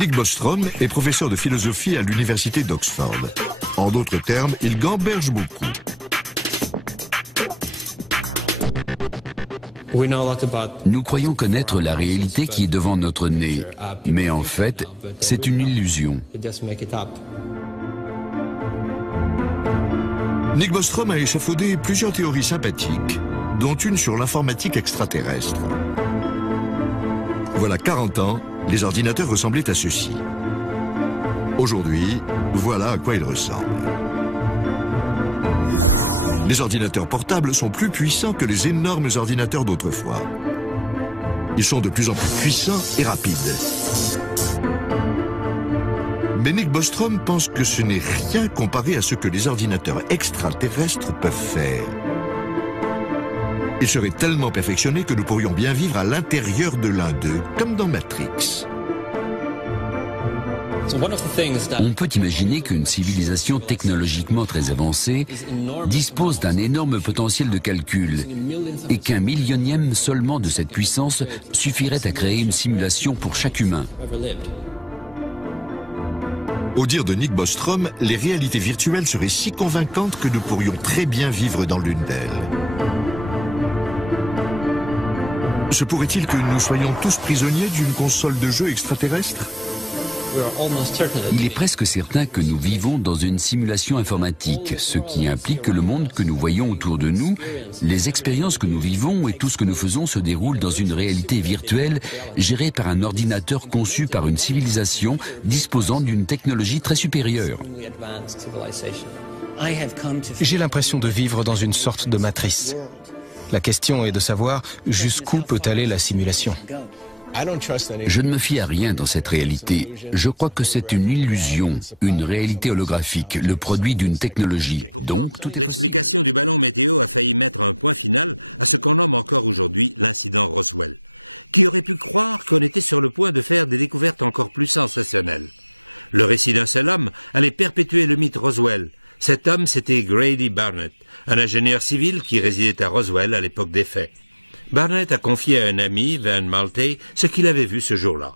Nick Bostrom est professeur de philosophie à l'université d'Oxford. En d'autres termes, il gamberge beaucoup. Nous croyons connaître la réalité qui est devant notre nez, mais en fait, c'est une illusion. Nick Bostrom a échafaudé plusieurs théories sympathiques, dont une sur l'informatique extraterrestre. Voilà 40 ans, les ordinateurs ressemblaient à ceci. Aujourd'hui, voilà à quoi ils ressemblent. Les ordinateurs portables sont plus puissants que les énormes ordinateurs d'autrefois. Ils sont de plus en plus puissants et rapides. Mais Nick Bostrom pense que ce n'est rien comparé à ce que les ordinateurs extraterrestres peuvent faire. Ils seraient tellement perfectionnés que nous pourrions bien vivre à l'intérieur de l'un d'eux, comme dans Matrix. On peut imaginer qu'une civilisation technologiquement très avancée dispose d'un énorme potentiel de calcul et qu'un millionième seulement de cette puissance suffirait à créer une simulation pour chaque humain. Au dire de Nick Bostrom, les réalités virtuelles seraient si convaincantes que nous pourrions très bien vivre dans l'une d'elles. Se pourrait-il que nous soyons tous prisonniers d'une console de jeu extraterrestre ? Il est presque certain que nous vivons dans une simulation informatique, ce qui implique que le monde que nous voyons autour de nous, les expériences que nous vivons et tout ce que nous faisons se déroule dans une réalité virtuelle gérée par un ordinateur conçu par une civilisation disposant d'une technologie très supérieure. J'ai l'impression de vivre dans une sorte de matrice. La question est de savoir jusqu'où peut aller la simulation. Je ne me fie à rien dans cette réalité. Je crois que c'est une illusion, une réalité holographique, le produit d'une technologie. Donc, l'explication du ballon météo a failli mettre un point final à ce qu'on nomme encore aujourd'hui l'incident Roswell. Qui aurait pu croire qu'on était sur le point de faire des découvertes encore plus sensationnelles? Le récit d'un seul homme allait perpétuer le mythe Roswell. Cet homme, c'était Grady Barnett, un ingénieur civil qui résidait à Roswell à l'époque des faits. Barnett a confié à un ami, Van Maltey, ce qu'il avait vu ce jour-là.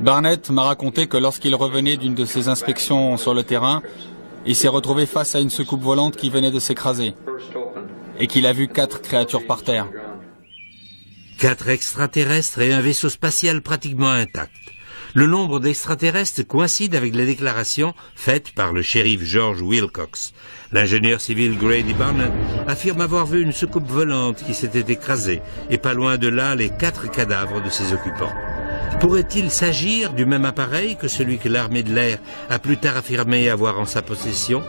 Barnett m'a raconté que lorsqu'il revenait d'une de ses inspections sur le terrain, il s'est retrouvé face à une soucoupe volante qui venait de s'écraser et qu'il a vu 4 créatures par terre. 4 extraterrestres et un vaisseau spatial pratiquement intact. Le nombre d'extraterrestres coïncide avec les déclarations faites par le shérif George Wilcox. L'ingénieur civil Grady Barnett affirme avoir vu une soucoupe volante qui s'était écrasée, et pas loin de là les 4 cadavres de ses occupants. Pourrait-il s'agir du même appareil que celui que l'armée de l'air a plus tard affirmé avoir en sa possession?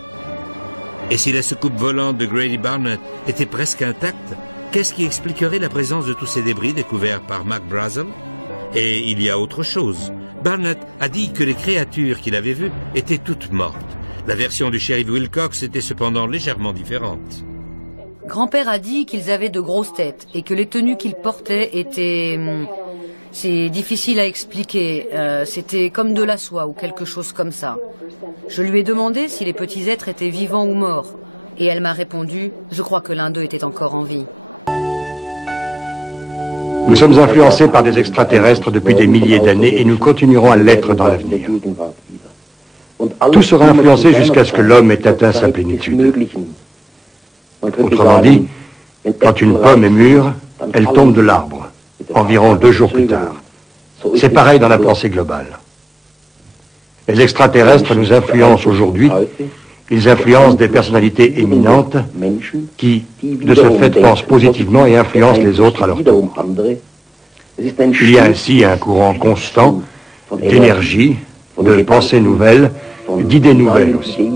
Et si la soucoupe volante de Grady Barnett était presque intacte, qu'est-ce qui expliquerait la présence de tous ces débris découverts par Mac Brazel? Et il y a autre chose. Barnett a dit que les créatures qu'il avait vues étaient toutes mortes. La version du shérif Wilcox était cependant légèrement différente. Grand-père a dit qu'ils avaient de grosses têtes et que les tenues qu'ils portaient étaient... C'est difficile à expliquer. C'était comme de la soie ou quelque chose comme ça. Je lui ai demandé si les petits êtres étaient vivants ou morts. Et elle m'a répondu, je crois que l'un d'eux était encore en vie. Nous sommes influencés par des extraterrestres depuis des milliers d'années et nous continuerons à l'être dans l'avenir. Tout sera influencé jusqu'à ce que l'homme ait atteint sa plénitude. Autrement dit, quand une pomme est mûre, elle tombe de l'arbre, environ 2 jours plus tard. C'est pareil dans la pensée globale. Les extraterrestres nous influencent aujourd'hui. Ils influencent des personnalités éminentes qui, de ce fait, pensent positivement et influencent les autres à leur tour. Il y a ainsi un courant constant d'énergie, de pensées nouvelles, d'idées nouvelles aussi,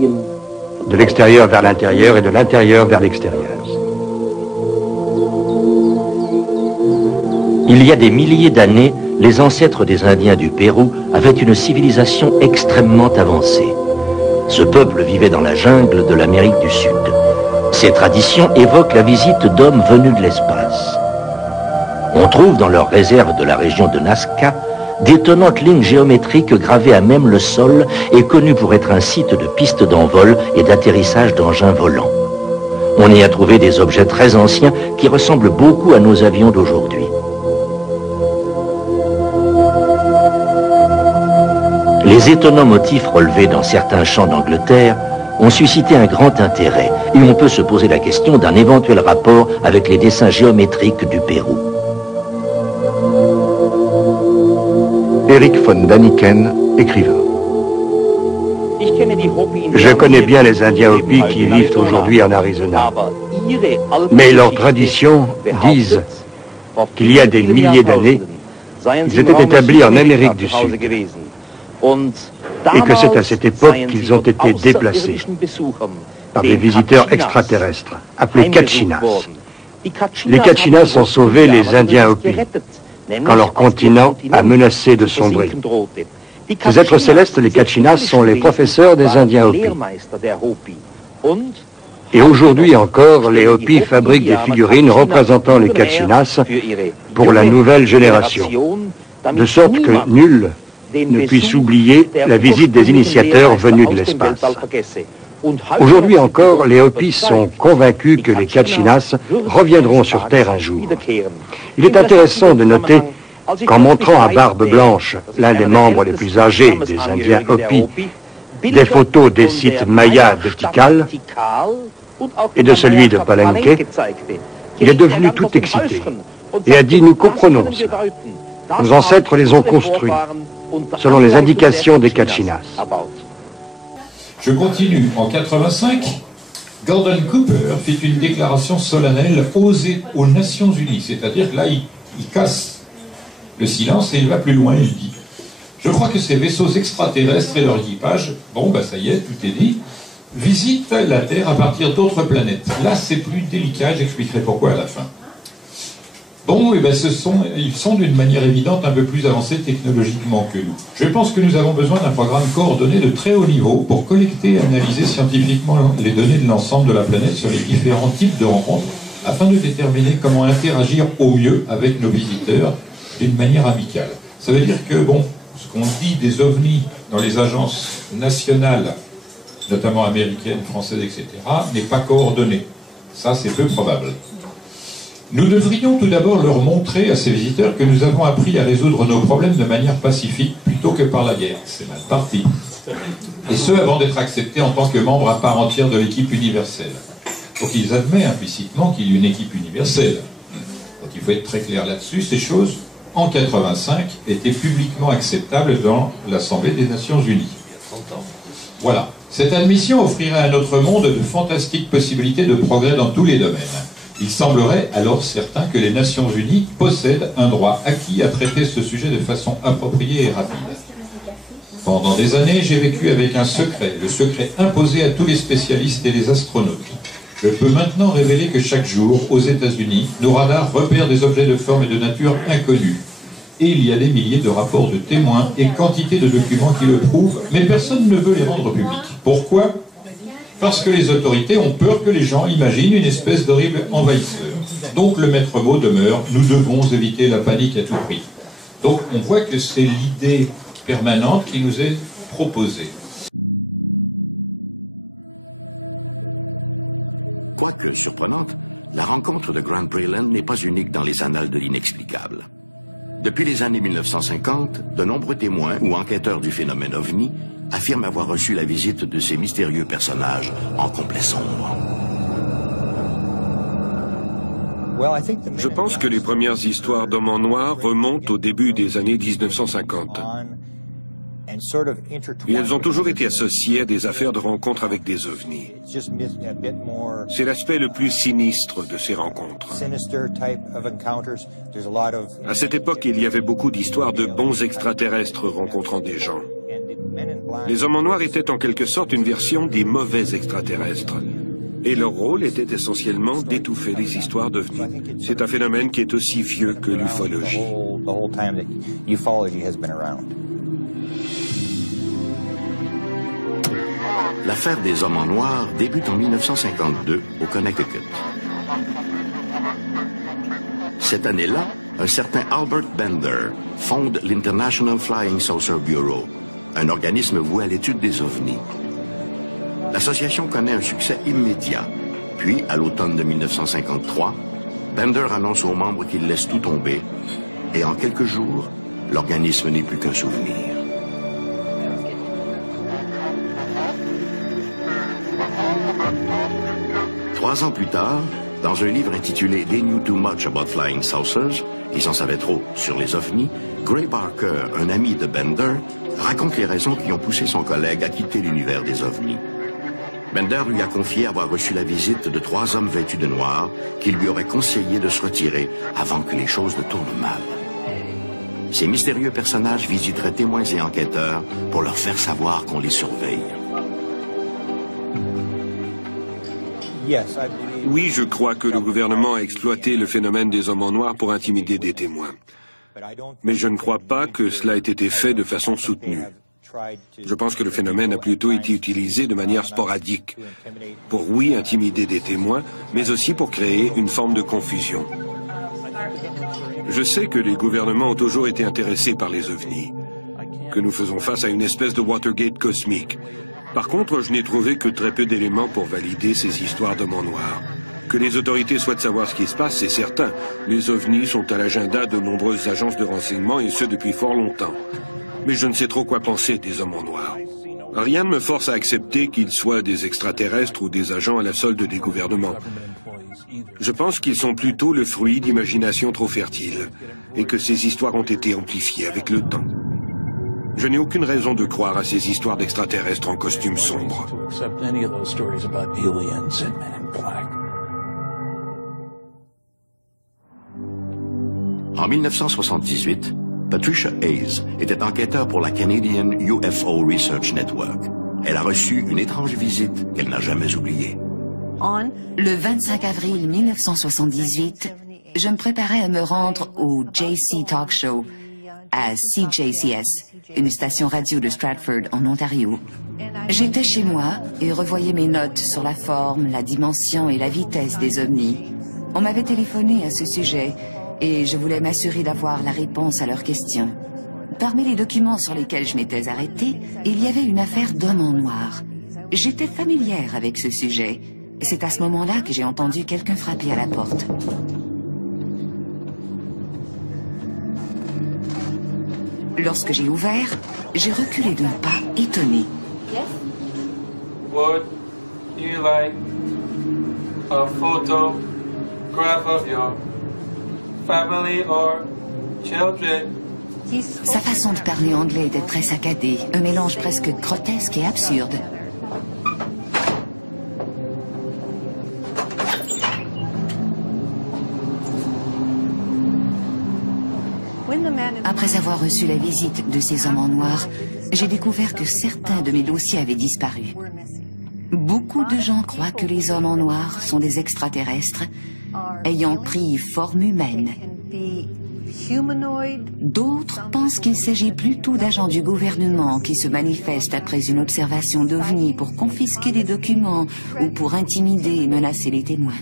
de l'extérieur vers l'intérieur et de l'intérieur vers l'extérieur. Il y a des milliers d'années, les ancêtres des Indiens du Pérou avaient une civilisation extrêmement avancée. Ce peuple vivait dans la jungle de l'Amérique du Sud. Ces traditions évoquent la visite d'hommes venus de l'espace. On trouve dans leurs réserves de la région de Nazca d'étonnantes lignes géométriques gravées à même le sol et connues pour être un site de pistes d'envol et d'atterrissage d'engins volants. On y a trouvé des objets très anciens qui ressemblent beaucoup à nos avions d'aujourd'hui. Les étonnants motifs relevés dans certains champs d'Angleterre ont suscité un grand intérêt et on peut se poser la question d'un éventuel rapport avec les dessins géométriques du Pérou. Erich von Daniken, écrivain. Je connais bien les Indiens Hopis qui vivent aujourd'hui en Arizona. Mais leurs traditions disent qu'il y a des milliers d'années, ils étaient établis en Amérique du Sud. Et que c'est à cette époque qu'ils ont été déplacés par des visiteurs extraterrestres, appelés Kachinas. Les Kachinas ont sauvé les Indiens Hopis quand leur continent a menacé de sombrer. Ces êtres célestes, les Kachinas, sont les professeurs des Indiens Hopis. Et aujourd'hui encore, les Hopis fabriquent des figurines représentant les Kachinas pour la nouvelle génération, de sorte que nul ne puisse oublier la visite des initiateurs venus de l'espace. Aujourd'hui encore, les Hopis sont convaincus que les Kachinas reviendront sur Terre un jour. Il est intéressant de noter qu'en montrant à barbe blanche l'un des membres les plus âgés des Indiens Hopis des photos des sites mayas de Tikal et de celui de Palenque, il est devenu tout excité et a dit « Nous comprenons ça. Nos ancêtres les ont construits selon les indications des Kachinas. » Je continue. En 85, Gordon Cooper fit une déclaration solennelle aux Nations Unies. C'est-à-dire que là, il casse le silence et il va plus loin. Il dit « Je crois que ces vaisseaux extraterrestres et leur équipage, bon, bah ça y est, tout est dit, visitent la Terre à partir d'autres planètes. Là, c'est plus délicat, j'expliquerai pourquoi à la fin. Bon, et ben ils sont d'une manière évidente un peu plus avancés technologiquement que nous. Je pense que nous avons besoin d'un programme coordonné de très haut niveau pour collecter et analyser scientifiquement les données de l'ensemble de la planète sur les différents types de rencontres afin de déterminer comment interagir au mieux avec nos visiteurs d'une manière amicale. Ça veut dire que, bon, ce qu'on dit des ovnis dans les agences nationales, notamment américaines, françaises, etc., n'est pas coordonné. Ça, c'est peu probable. Nous devrions tout d'abord leur montrer à ces visiteurs que nous avons appris à résoudre nos problèmes de manière pacifique plutôt que par la guerre. C'est mal parti. Et ce, avant d'être acceptés en tant que membres à part entière de l'équipe universelle. Donc ils admettent implicitement qu'il y ait une équipe universelle. Donc il faut être très clair là-dessus. Ces choses, en 85, étaient publiquement acceptables dans l'Assemblée des Nations Unies. Voilà. Cette admission offrirait à notre monde de fantastiques possibilités de progrès dans tous les domaines. Il semblerait alors certain que les Nations Unies possèdent un droit acquis à traiter ce sujet de façon appropriée et rapide. Pendant des années, j'ai vécu avec un secret, le secret imposé à tous les spécialistes et les astronautes. Je peux maintenant révéler que chaque jour, aux États-Unis, nos radars repèrent des objets de forme et de nature inconnus. Et il y a des milliers de rapports de témoins et quantité de documents qui le prouvent, mais personne ne veut les rendre publics. Pourquoi ? Parce que les autorités ont peur que les gens imaginent une espèce d'horrible envahisseur. Donc le maître mot demeure, nous devons éviter la panique à tout prix. Donc on voit que c'est l'idée permanente qui nous est proposée. Quoique surprenante, la rencontre de Grant Breland n'est pas unique dans les annales de l'inexplicable. Depuis les années 1950, de nombreux témoins ou enquêteurs du phénomène OVNI affirment avoir reçu la visite de ces mystérieux personnages en complet sombre. Je pense que les premières histoires d'hommes en noir remontent au début des années 1950. Et elles ont toujours été associées à des affaires de rencontres avec des ovnis. C'est l'aspect le plus sinistre de ces rencontres. À cette époque, il y avait beaucoup d'histoires de bons extraterrestres rencontrant des gens. Les hommes en noir étaient en quelque sorte une version des mauvais extraterrestres. Et leur rôle était essentiellement d'étouffer les histoires d'ovnis. C'est un phénomène qui est aussi vieux que l'ufologie. L'affaire des hommes en noir débute en 1952 au Connecticut. Cette année-là, un certain Albert Bender fonde l'International Flying Saucer Bureau, un organisme voué à l'étude des ovnis. L'association connaît un succès immédiat. Puis, à l'automne de 1953, Bender annonce aux membres qu'il laisse tout tomber. Et en quelques jours, l'organisme n'est plus qu'un souvenir. 3 ans plus tard, dans un livre intitulé They Knew Too Much About Flying Saucers, ils en savaient trop sur les ovnis, Gray Barker, un ami de Bender, raconte les raisons qui ont poussé son collègue à quitter l'univers des ovnis. Bender lui a confié avoir reçu la visite de 3 hommes vêtus de noir qui lui auraient conseillé de se retirer avant que les choses ne tournent mal. Ces mystérieux personnages visiteraient témoins et enquêteurs pour leur faire savoir qu'on les surveille. Oui, je crois que le gouvernement a exploité le phénomène des hommes en noir pour intimider des témoins. Mais je ne crois pas que cela ait été fait de façon soutenue. Je pense que le phénomène a plutôt été utilisé de manière sporadique, pour oui intimider des témoins, mais aussi pour créer une forme de confusion. Je sais que les gouvernements ont toujours été intéressés par les ovnis, que nous faisons face à une espèce de Watergate cosmique. Par contre, je n'ai trouvé que très peu d'éléments pour valider ces histoires d'hommes en noir. Que les autorités souhaitent savoir ce qui se passe, c'est certain. Les ovnis sont à l'agenda de nombreuses agences de renseignement, et ce depuis fort longtemps. Mais je ne sais trop quoi penser des hommes en noir. Rien ne me force à accepter qu'ils soient des extraterrestres ou des agents à la solde des gouvernements. Je pense qu'ils sont plutôt le fruit d'imaginations trop fertiles, et que ces histoires ont été amplifiées avec le temps. Je n'ai aucune raison de croire à ces histoires d'extraterrestres en costume sombre. En 1978, Patricia Hayes était enquêteur pour la Canadian UFO Research Network. Elle a reçu une étrange visite qu'elle n'a jamais oubliée. Le 25 avril 1978, je me préparais à me rendre au JC Talk Show à CJCS, une station radio de Stratford en Ontario. J'étais chez moi et revoyais mes notes sur la forme, la dimension et la vitesse des ovnis. On m'avait téléphoné à ce sujet et je voulais m'assurer d'avoir la réponse à leurs questions. Parmi les documents sur lesquels je m'étais arrêtée, il y avait une affaire d'homme en noir. J'étais familière avec ce sujet. C'est à ce moment-là que j'ai entendu quelqu'un frapper à la porte. Lorsque j'ai ouvert, j'ai reculé d'un pas, étonné. Would you like a photograph of your family or children? Sa façon de parler anglais était très saccadée, un mélange presque grotesque et absurde. Après avoir reçu la visite de ces hommes en noir, j'ai découvert que certains de mes dossiers avaient disparu. Beaucoup de gens croient que les hommes en noir sont des extraterrestres ayant pris forme humaine. D'autres pensent qu'il s'agit plutôt d'agents du gouvernement qui se manifestent après une observation d'OVNI pour confisquer des documents ou pour intimider et menacer les témoins.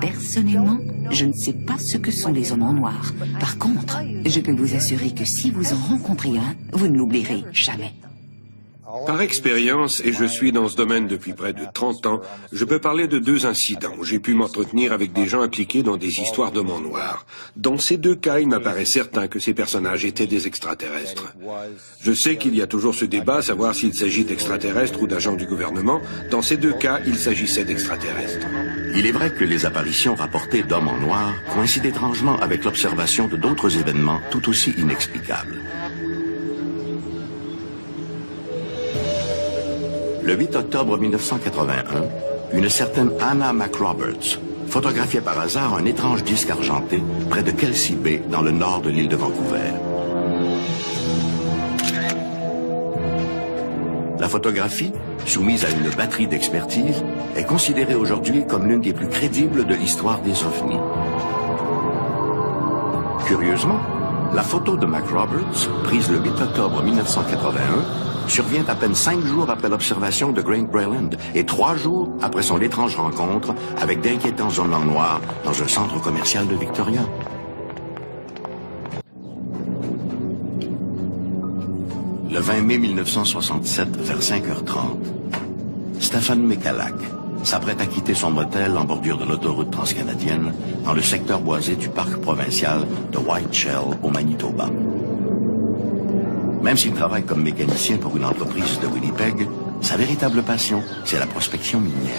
Personnellement, je ne sais pas ce que sont les hommes en noir. Par contre, je peux vous assurer que si vous en rencontrez un, vous ne l'oublierez jamais. Par expérience, et je suis dans ce domaine depuis près de 30 ans, je peux parler de 2 incidents où j'ai pu m'entretenir avec des gens impliqués dans des histoires d'hommes en noir. Dans ces 2 cas, il m'apparaît certain que ces personnages étaient des extraterrestres. Je sais qu'il y a toujours ce débat à savoir s'il s'agit d'extraterrestres ou d'agents du gouvernement. Dans ces 2 cas, il s'agissait d'extraterrestres. Il est vrai que les apparitions rapportées d'hommes en noir coïncident étrangement avec l'observation de d'autres événements tout aussi inexplicables. Le 8 octobre 1981, une certaine Anna McRoberts photographiait par hasard un étrange disque argenté près de Kelsey Bay, dans le nord de l'île de Vancouver. La photographie, soumise à une batterie d'expertise, est considérée aujourd'hui comme l'une des plus crédibles de l'histoire des ovnis. Curieusement, la photo de McRoberts, prise le 8 octobre 1981, survient à peine 5 jours après l'observation de Grant Breland et 3 jours après son étrange rencontre avec d'inquiétants hommes en noir dans un centre commercial de Victoria. Le 20 mai 1967, vers 5h30, Stephen Michalak s'apprête à quitter son motel en bordure de l'autoroute transcanadienne dans le secteur boisé du parc provincial de White Shell au Manitoba. Même s'il travaille comme mécanicien pour une entreprise de Winnipeg, sa véritable passion, c'est la prospection minière.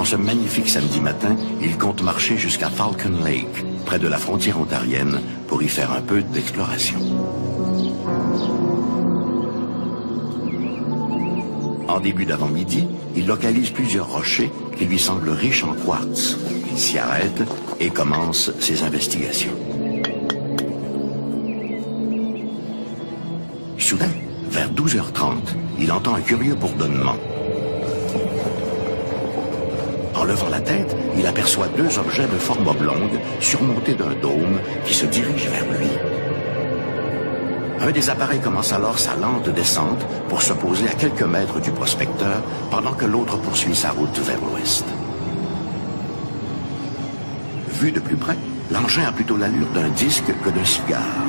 En ce magnifique samedi matin, il compte marcher jusqu'à Falcon Lake, près de la frontière ontarienne, pour y faire un peu d'exploration. En début d'avant-midi, il localise plusieurs rochers qui lui semblent riches en quartz. Il s'y arrête et commence ses investigations. Soudain, vers 12h30, il entend un curieux bourdonnement. En levant la tête, il aperçoit deux objets de forme oblongue surmontés d'un dôme qui se dirige vers lui. Un des appareils commence alors sa lente descente pour se poser à quelques mètres du prospecteur pendant que l'autre poursuit sa route vers l'ouest. Vu de plus près, l'engin a plutôt l'allure d'un disque que d'un cigare.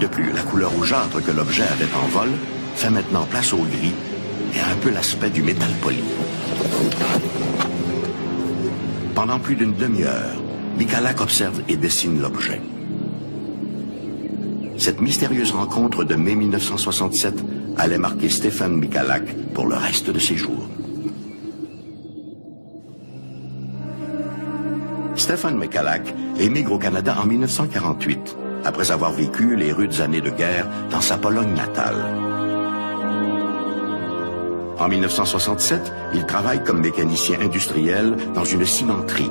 De plus, la couleur rougeâtre que l'objet avait en vol fait maintenant place au gris et a un peu l'aspect du métal poli. Pendant plus d'une demi-heure, Michalak observe et dessine l'objet. Cette mystérieuse rencontre de mai 1967 allait marquer Stephen Michalak pour le reste de ses jours. Stephen Michalak émigre au Canada en 1948, après avoir vécu les rudes années de guerre dans sa Pologne natale. En 1967, il travaille comme mécanicien industriel dans une cimenterie.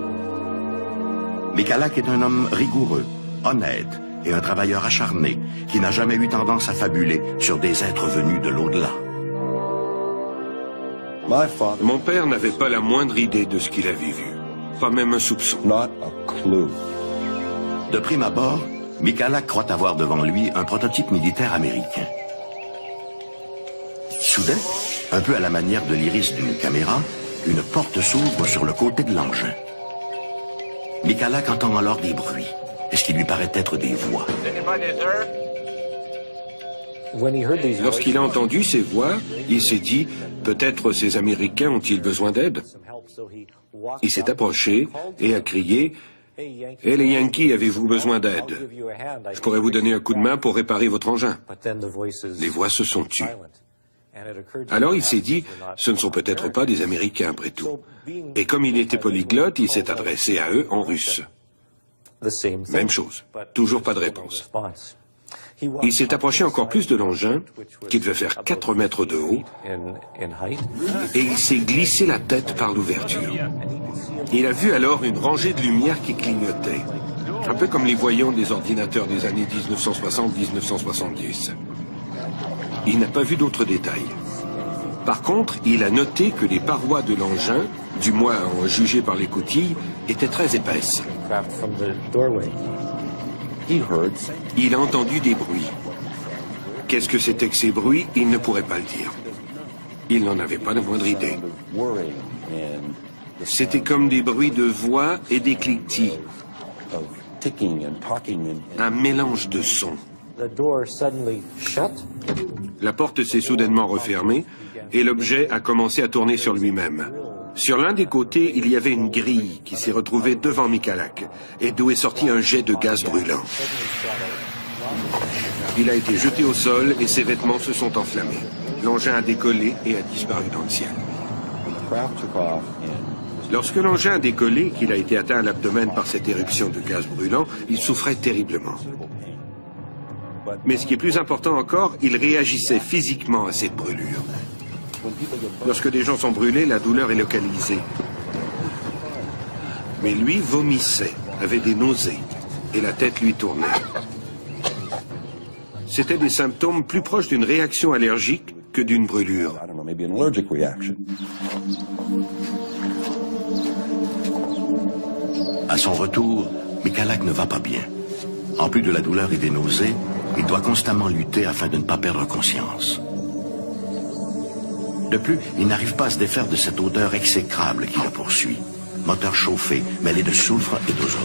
Michalak est un homme rigoureux, honnête et un travailleur acharné qui n'a jamais eu tendance à fabuler sur des êtres venus de l'au-delà. Mon père n'avait pas la moindre idée de ce qu'il avait vu, pas même un soupçon. De prime abord, Michalak croit avoir devant lui un prototype militaire américain. Soudain, un peu à la manière de l'iris d'une caméra, une porte s'ouvre sur le côté de l'engin. Michalak entend alors des bruits, et ce qui lui paraît être des voix. Lorsqu'il a entendu ces voix, il s'est dit, peut-être ces Américains ont-ils besoin d'aide? Il s'est approché et a crié, « Hé les Yankees, avez-vous besoin d'aide? Je pourrais vous donner un coup de main pour réparer votre engin. » Les voix se sont tues. Alors il s'est dit, ce ne sont peut-être pas des Américains après tout. Et comme il était polyglotte, il s'est adressé à eux en russe. Même chose, toujours pas de réponse. Il s'est approché encore plus de l'engin, qui devait faire 4 mètres de haut, et il s'est glissé la tête par l'ouverture. Il a vu alors une rangée de lumière qui clignotait, un peu comme les voyants des ordinateurs des années 1960-1970. Il n'a pas vu d'autres détails. Par contre, il a noté que les parois de l'engin, du moins en juger par les coutilles, étaient très épaisses. Il a entendu des bruits. Qu'est-ce que c'était que ces bruits? Il ne pourrait pas le dire. Il n'en avait pas la moindre idée. C'était comme des bruits de voix et des cliquetis. Un mélange de sons. La porte s'est soudainement refermée et l'objet a commencé à tourner sur lui-même. Sur l'un des côtés, il y avait une grille qui s'est retrouvée devant Michalak et d'où est sorti un jet de gaz brûlant. Il a été jeté au sol et ses vêtements se sont enflammés. L'engin a décollé et a disparu dans le ciel. Lorsque l'engin a décollé et qu'il a été atteint à l'abdomen par cette éruption de gaz brûlant, il souffrait terriblement. Mais ce qui est plus important encore, il réagissait physiquement à cette brûlure. Lorsque des gens sont brûlés, la douleur est localisée. Mais lui vomissait, avait des nausées, et la tête lui tournait. C'étaient des symptômes plus proches d'une réaction allergique que d'une brûlure. À son retour, Michalak ne va pas bien. En plus de la douleur et des nausées, il doit constamment lutter afin de ne pas perdre conscience. De plus, il n'arrive pas à se défaire de cette odeur exécrable qui le poursuit. Moteur chauffé, mêlé de soufre et d'ozone.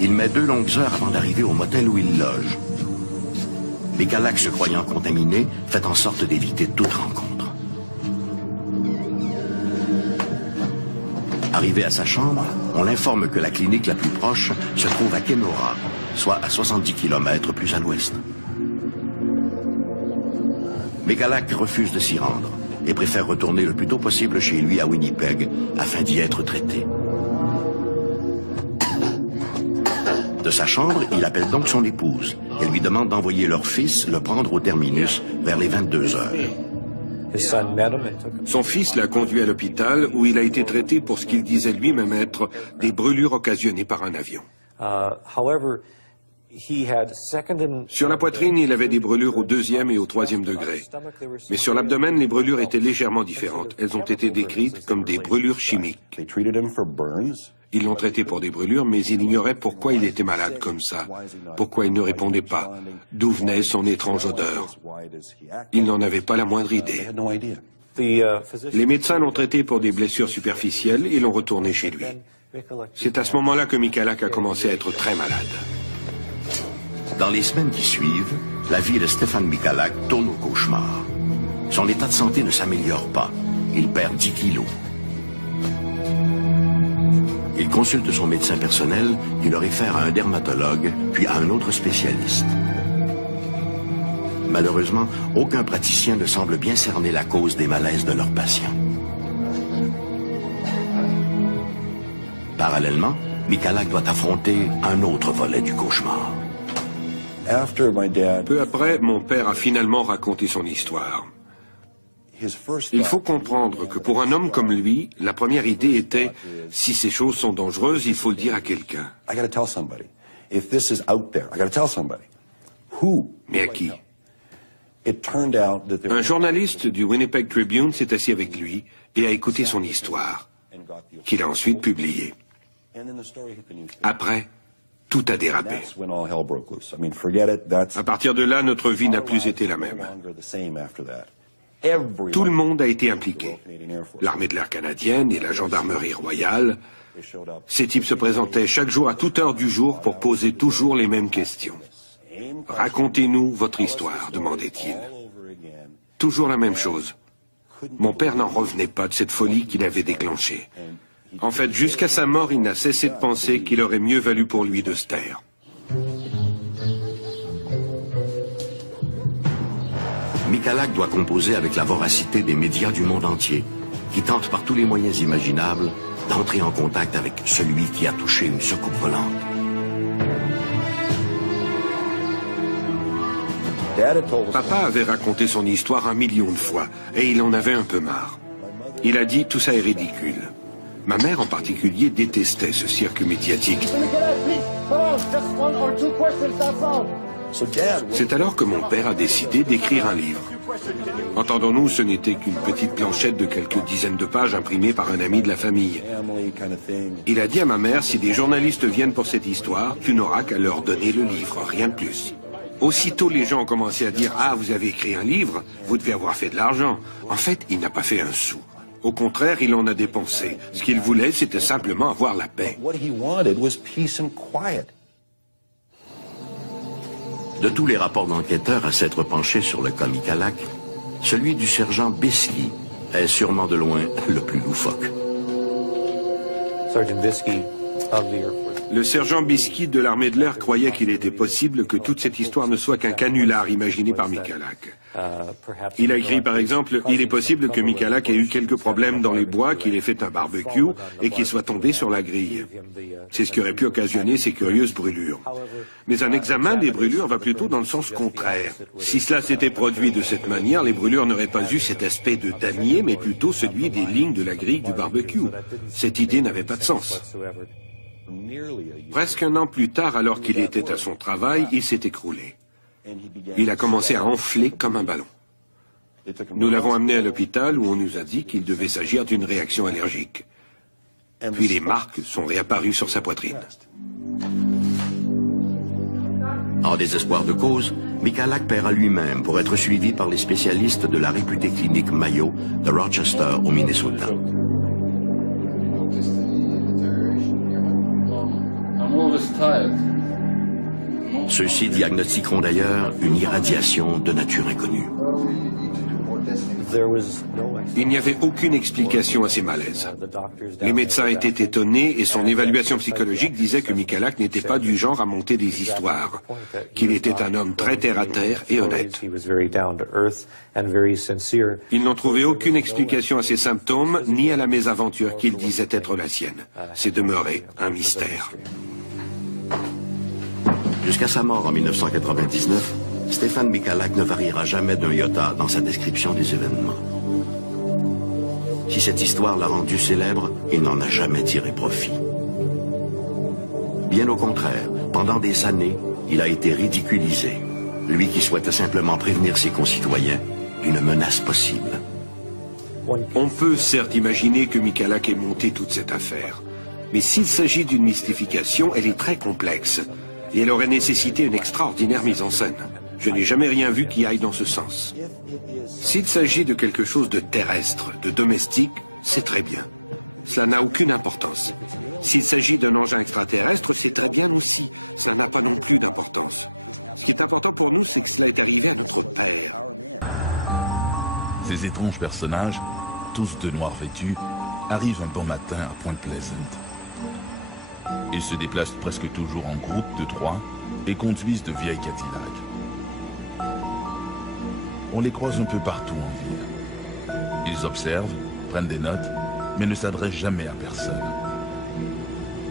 Il met 2 longues heures avant d'arriver au motel où il loge. Michalak, se croyant contaminé, fait en sorte d'éviter toute rencontre. Arrivé à sa chambre, on l'informe que la clinique la plus proche se trouve à Kenora, soit à 70 km plus à l'ouest. Michalak refuse de s'y rendre et préfère retourner le plus tôt possible chez lui à Winnipeg afin d'y être traité. De sa chambre, il appelle donc son épouse et lui demande d'envoyer leur fils le prendre au terminus vers les 22 heures. Son fils l'a conduit à l'hôpital où il a été traité pour ce qu'il disait lui-même être des brûlures occasionnées par un avion. Sur la poitrine, il avait des brûlures au 2e et au 3e degré. Mais sur l'abdomen, les brûlures étaient légèrement différentes. Elles ont été décrites comme des brûlures chimiques. Ils l'ont traité pour des brûlures, mais il ignorait pourquoi il était malade comme ça, pourquoi il ne répondait pas, d'où venait son étrange odeur. Il n'en avait pas la moindre idée. Les médecins l'ont traité pour des blessures superficielles et l'ont retourné chez lui. C'est à ce moment-là que Michalak a commencé à être très malade. Dans les semaines qui suivent, la vie de Stefan Michalak tourne au cauchemar. Son état de santé ne s'améliore pas. Il perd 10 kilos. Il consulte son médecin personnel qui le réfère à un dermatologue, puis à un autre spécialiste. Malheureusement, aucun praticien ne semble bien cerner la cause des malaises de leurs patients. Parallèlement, Michalak doit affronter un autre volet du cauchemar. Peu après, mon père a finalement raconté son histoire. Il faut comprendre que pour un homme comme lui, la première idée était « si ces choses sont dangereuses, il faut le dire à quelqu'un ». Mais à qui? Un journaliste du Winnipeg Tribune s'est assis avec lui et a écouté son histoire, qu'il a ensuite publiée. Après, tout a dérapé. À partir de là, notre vie n'a plus été la même. Tout le monde a été impliqué. L'armée de l'air canadienne et la gendarmerie royale. Ces types se présentaient chaque jour à toute heure du jour pour poser toujours les mêmes questions. « Racontez-nous votre histoire », demandait-il. Toujours la même chose. Mon père n'en revenait pas de cette folie qu'il avait déclenchée. En fait, jusqu'à sa mort, il n'a cessé de penser qu'il aurait mieux valu pour lui de se taire. Michalak doit composer avec la voracité des médias du monde entier, qui tentent par tous les moyens imaginables d'entrer en contact avec celui qui a touché une soucoupe volante. Papa avait raconté son histoire 1 million de fois, et il en avait un peu marre. Il a dit « tout ça est ridicule ». Ma mère en particulier détestait ce cirque médiatique. C'est alors que mon père a décidé d'écrire un livre. Entendons-nous, ce n'était qu'une petite planchette de quelques dizaines de pages imprimée par un ami de la famille. Il a dit à ma mère, si des journalistes viennent pour cette histoire, tu n'auras qu'à leur donner le livre, rien de plus. Aussitôt, les gens ont commencé à dire, ah, vous avez écrit un livre, vous devez avoir fait de l'argent. En fait, il n'a pas fait un sou. Au contraire, il en a dépensé. Ce qu'il voulait, c'était simplement avoir la paix. De tous les rapports d'enquêteurs à s'être penchés sur le cas Michalak, celui du sergent Bisky est sûrement de loin le plus loufoque. Le sergent Bisky de l'armée de l'air croyait qu'il était possible que toute cette histoire ne soit qu'un canular imaginé par Michalak. Il a écrit par exemple, il est possible que Michalak ait eu quelques problèmes dans les bois, qu'il ait fait un barbecue et qu'il soit tombé sur la grille. C'est ce qui aurait pu occasionner ces curieuses brûlures. Mais un examen des brûlures va plutôt dans le sens contraire. Si cela s'était produit de cette manière, les brûlures n'auraient pas eu cet aspect de damier, mais plutôt celui des lignes de la grille du barbecue. Cette idée n'avait pas de sens. Presque 1 an plus tard, alors qu'il était à son travail, il s'est écroulé. Il a commencé à enfler comme un ballon. Nous l'avons amené à l'hôpital où on nous a dit qu'il devait s'agir d'une réaction allergique. Puis les marques sont réapparues sur sa poitrine. En désespoir de cause, Michalak paiera lui-même pour être suivi par les spécialistes de la réputée clinique Mayo de Rochester au Minnesota. Ceux-ci diagnostiqueront d'ailleurs une irradiation de nature inconnue. Il n'y avait aucune explication à ces malaises. Les médecins étaient étonnés et son évaluation psychologique disait que Michalak n'était pas du genre à monter des histoires, qu'il était un homme très terre-à-terre et honnête. Ils n'ont trouvé aucune explication à ses symptômes ni à la mésaventure qu'il disait être la sienne. C'est demeuré un mystère. Jusqu'à sa mort en 1999, Stéphane Michalak ne variera jamais d'un iota dans sa description des événements. Si cette histoire l'a rendu célèbre, il n'en a jamais tiré profit. Bien au contraire, pendant des années, il a été ridiculisé, lui qui souhaitait simplement prévenir ses concitoyens d'une menace possible. On peut certes imaginer que Michalak ait monté toute cette affaire, mais s'il s'agit d'une mystification, elle est très complexe, et elle aurait nécessité une extraordinaire mise en scène. Je n'ai jamais rien vu qui aille dans ce sens. S'il s'agit de quelque chose de terrestre, de domestique, c'est très bien. Cela n'a aucune importance. S'il s'agit d'un engin extraterrestre, c'est très bien aussi. Cela n'a pas non plus d'importance. Ce qui est important pour nous, c'est que cela est arrivé à notre père. Ces étranges personnages, tous de noir vêtus, arrivent un bon matin à Point Pleasant. Ils se déplacent presque toujours en groupe de 3 et conduisent de vieilles Cadillacs. On les croise un peu partout en ville. Ils observent, prennent des notes, mais ne s'adressent jamais à personne.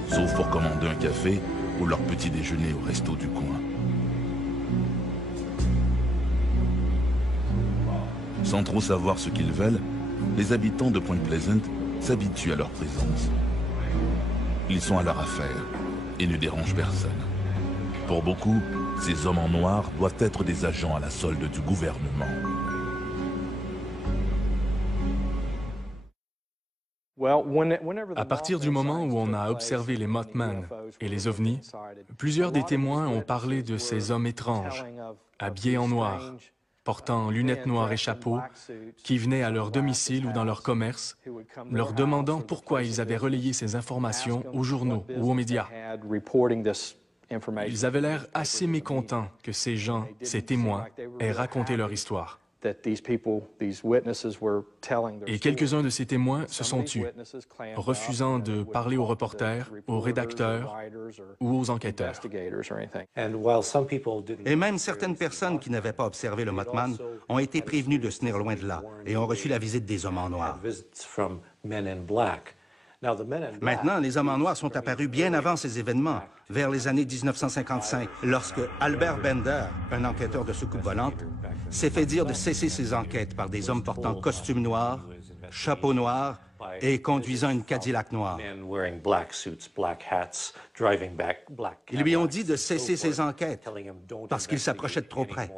Sauf pour commander un café ou leur petit déjeuner au resto du coin. Sans trop savoir ce qu'ils veulent, les habitants de Point Pleasant s'habituent à leur présence. Ils sont à leur affaire et ne dérangent personne. Pour beaucoup, ces hommes en noir doivent être des agents à la solde du gouvernement. À partir du moment où on a observé les Mothman et les ovnis, plusieurs des témoins ont parlé de ces hommes étranges, habillés en noir, portant lunettes noires et chapeaux, qui venaient à leur domicile ou dans leur commerce, leur demandant pourquoi ils avaient relayé ces informations aux journaux ou aux médias. Ils avaient l'air assez mécontents que ces gens, ces témoins, aient raconté leur histoire. Et quelques-uns de ces témoins se sont tus, refusant de parler aux reporters, aux rédacteurs ou aux enquêteurs. Et même certaines personnes qui n'avaient pas observé le Mothman ont été prévenues de se tenir loin de là et ont reçu la visite des hommes en noir. Maintenant, les hommes en noir sont apparus bien avant ces événements, vers les années 1955, lorsque Albert Bender, un enquêteur de soucoupe volante, s'est fait dire de cesser ses enquêtes par des hommes portant costume noir, chapeau noir et conduisant une Cadillac noire. Ils lui ont dit de cesser ses enquêtes parce qu'il s'approchait de trop près.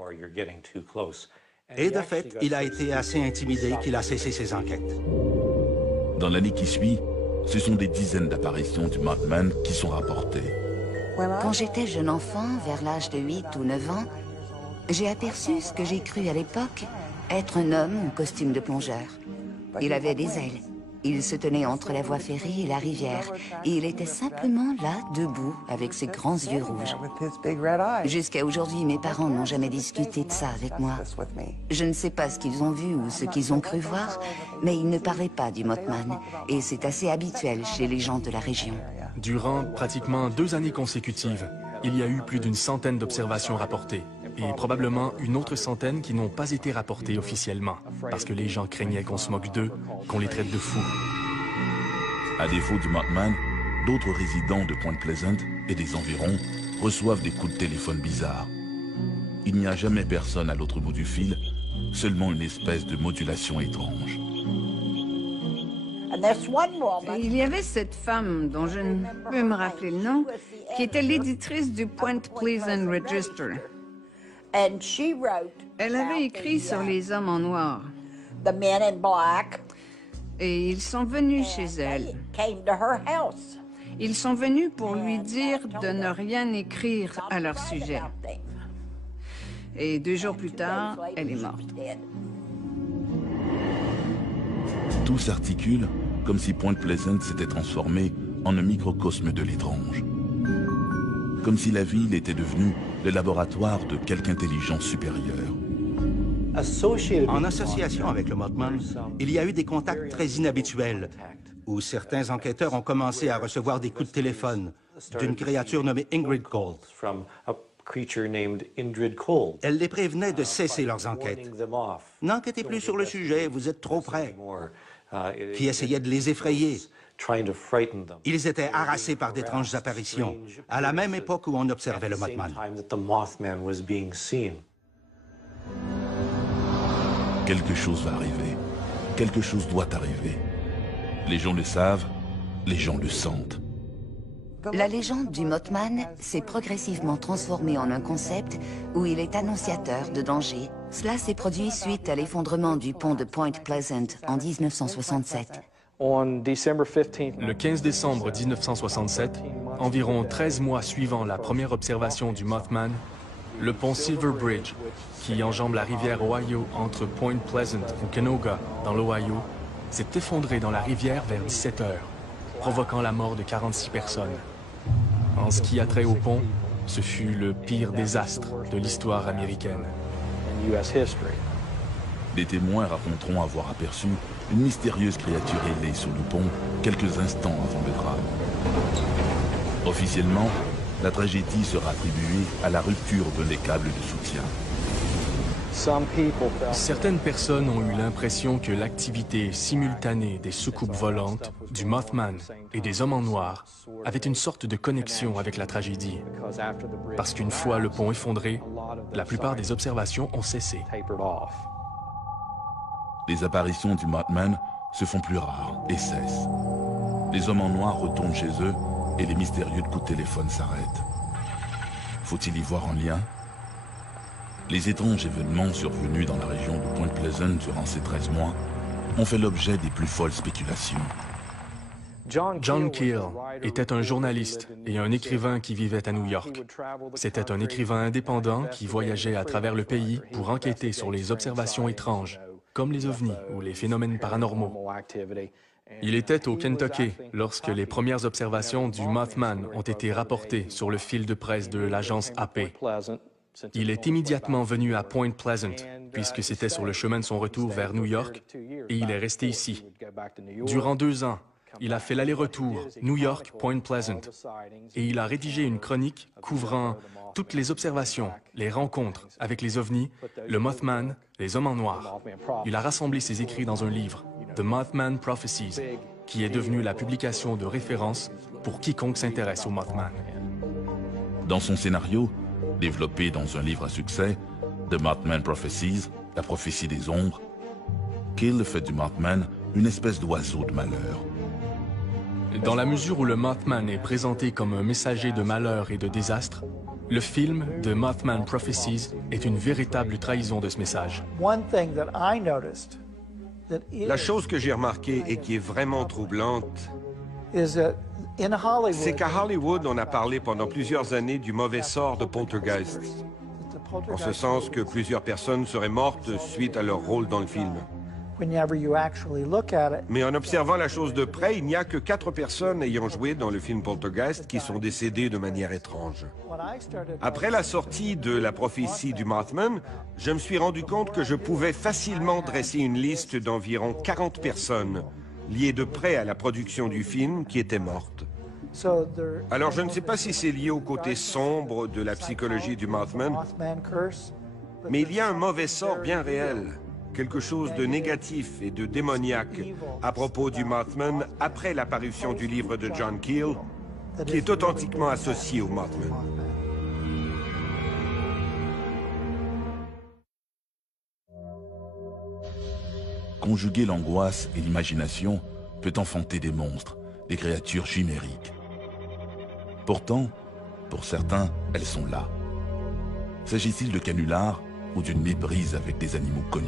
Et de fait, il a été assez intimidé qu'il a cessé ses enquêtes. Dans l'année qui suit, ce sont des dizaines d'apparitions du Mothman qui sont rapportées. Quand j'étais jeune enfant, vers l'âge de 8 ou 9 ans, j'ai aperçu ce que j'ai cru à l'époque être un homme en costume de plongeur. Il avait des ailes. Il se tenait entre la voie ferrée et la rivière. Et il était simplement là, debout, avec ses grands yeux rouges. Jusqu'à aujourd'hui, mes parents n'ont jamais discuté de ça avec moi. Je ne sais pas ce qu'ils ont vu ou ce qu'ils ont cru voir, mais ils ne parlaient pas du Mothman. Et c'est assez habituel chez les gens de la région. Durant pratiquement 2 années consécutives, il y a eu plus d'une centaine d'observations rapportées. Et probablement une autre centaine qui n'ont pas été rapportées officiellement, parce que les gens craignaient qu'on se moque d'eux, qu'on les traite de fous. À défaut du Mothman, d'autres résidents de Point Pleasant et des environs reçoivent des coups de téléphone bizarres. Il n'y a jamais personne à l'autre bout du fil, seulement une espèce de modulation étrange. Il y avait cette femme, dont je ne peux me rappeler le nom, qui était l'éditrice du Point Pleasant Register. Elle avait écrit sur les hommes en noir. Et ils sont venus chez elle. Ils sont venus pour lui dire de ne rien écrire à leur sujet. Et 2 jours plus tard, elle est morte. Tout s'articule comme si Point Pleasant s'était transformé en un microcosme de l'étrange. Comme si la ville était devenue le laboratoire de quelque intelligence supérieure. En association avec le Mothman, il y a eu des contacts très inhabituels, où certains enquêteurs ont commencé à recevoir des coups de téléphone d'une créature nommée Ingrid Cold. Elle les prévenait de cesser leurs enquêtes. N'enquêtez plus sur le sujet, vous êtes trop près. Qui essayait de les effrayer. Ils étaient harassés par d'étranges apparitions, à la même époque où on observait le Mothman. Quelque chose va arriver. Quelque chose doit arriver. Les gens le savent, les gens le sentent. La légende du Mothman s'est progressivement transformée en un concept où il est annonciateur de danger. Cela s'est produit suite à l'effondrement du pont de Point Pleasant en 1967. Le 15 décembre 1967, environ 13 mois suivant la première observation du Mothman, le pont Silver Bridge, qui enjambe la rivière Ohio entre Point Pleasant et Canoga, dans l'Ohio, s'est effondré dans la rivière vers 17 heures, provoquant la mort de 46 personnes. En ce qui a trait au pont, ce fut le pire désastre de l'histoire américaine. Des témoins raconteront avoir aperçu une mystérieuse créature ailée sur le pont quelques instants avant le drame. Officiellement, la tragédie sera attribuée à la rupture de les câbles de soutien. Certaines personnes ont eu l'impression que l'activité simultanée des soucoupes volantes, du Mothman et des hommes en noir avait une sorte de connexion avec la tragédie. Parce qu'une fois le pont effondré, la plupart des observations ont cessé. Les apparitions du Mothman se font plus rares et cessent. Les hommes en noir retournent chez eux et les mystérieux coups de téléphone s'arrêtent. Faut-il y voir un lien? Les étranges événements survenus dans la région de Point Pleasant durant ces 13 mois ont fait l'objet des plus folles spéculations. John Keel était un journaliste et un écrivain qui vivait à New York. C'était un écrivain indépendant qui voyageait à travers le pays pour enquêter sur les observations étranges, comme les ovnis ou les phénomènes paranormaux. Il était au Kentucky lorsque les premières observations du Mothman ont été rapportées sur le fil de presse de l'agence AP. Il est immédiatement venu à Point Pleasant, puisque c'était sur le chemin de son retour vers New York, et il est resté ici. Durant 2 ans, il a fait l'aller-retour New York-Point Pleasant, et il a rédigé une chronique couvrant toutes les observations, les rencontres avec les ovnis, le Mothman, les hommes en noir. Il a rassemblé ses écrits dans un livre, The Mothman Prophecies, qui est devenu la publication de référence pour quiconque s'intéresse au Mothman. Dans son scénario, développé dans un livre à succès, The Mothman Prophecies, la prophétie des ombres, Keel fait du Mothman une espèce d'oiseau de malheur. Dans la mesure où le Mothman est présenté comme un messager de malheur et de désastre, le film The Mothman Prophecies est une véritable trahison de ce message. La chose que j'ai remarquée et qui est vraiment troublante, c'est qu'à Hollywood, on a parlé pendant plusieurs années du mauvais sort de Poltergeist, en ce sens que plusieurs personnes seraient mortes suite à leur rôle dans le film. Mais en observant la chose de près, il n'y a que 4 personnes ayant joué dans le film Poltergeist qui sont décédées de manière étrange. Après la sortie de la prophétie du Mothman, je me suis rendu compte que je pouvais facilement dresser une liste d'environ 40 personnes liées de près à la production du film qui étaient mortes. Alors je ne sais pas si c'est lié au côté sombre de la psychologie du Mothman, mais il y a un mauvais sort bien réel. Quelque chose de négatif et de démoniaque à propos du Mothman après l'apparition du livre de John Keel, qui est authentiquement associé au Mothman. Conjuguer l'angoisse et l'imagination peut enfanter des monstres, des créatures chimériques. Pourtant, pour certains, elles sont là. S'agit-il de canulars ou d'une méprise avec des animaux connus?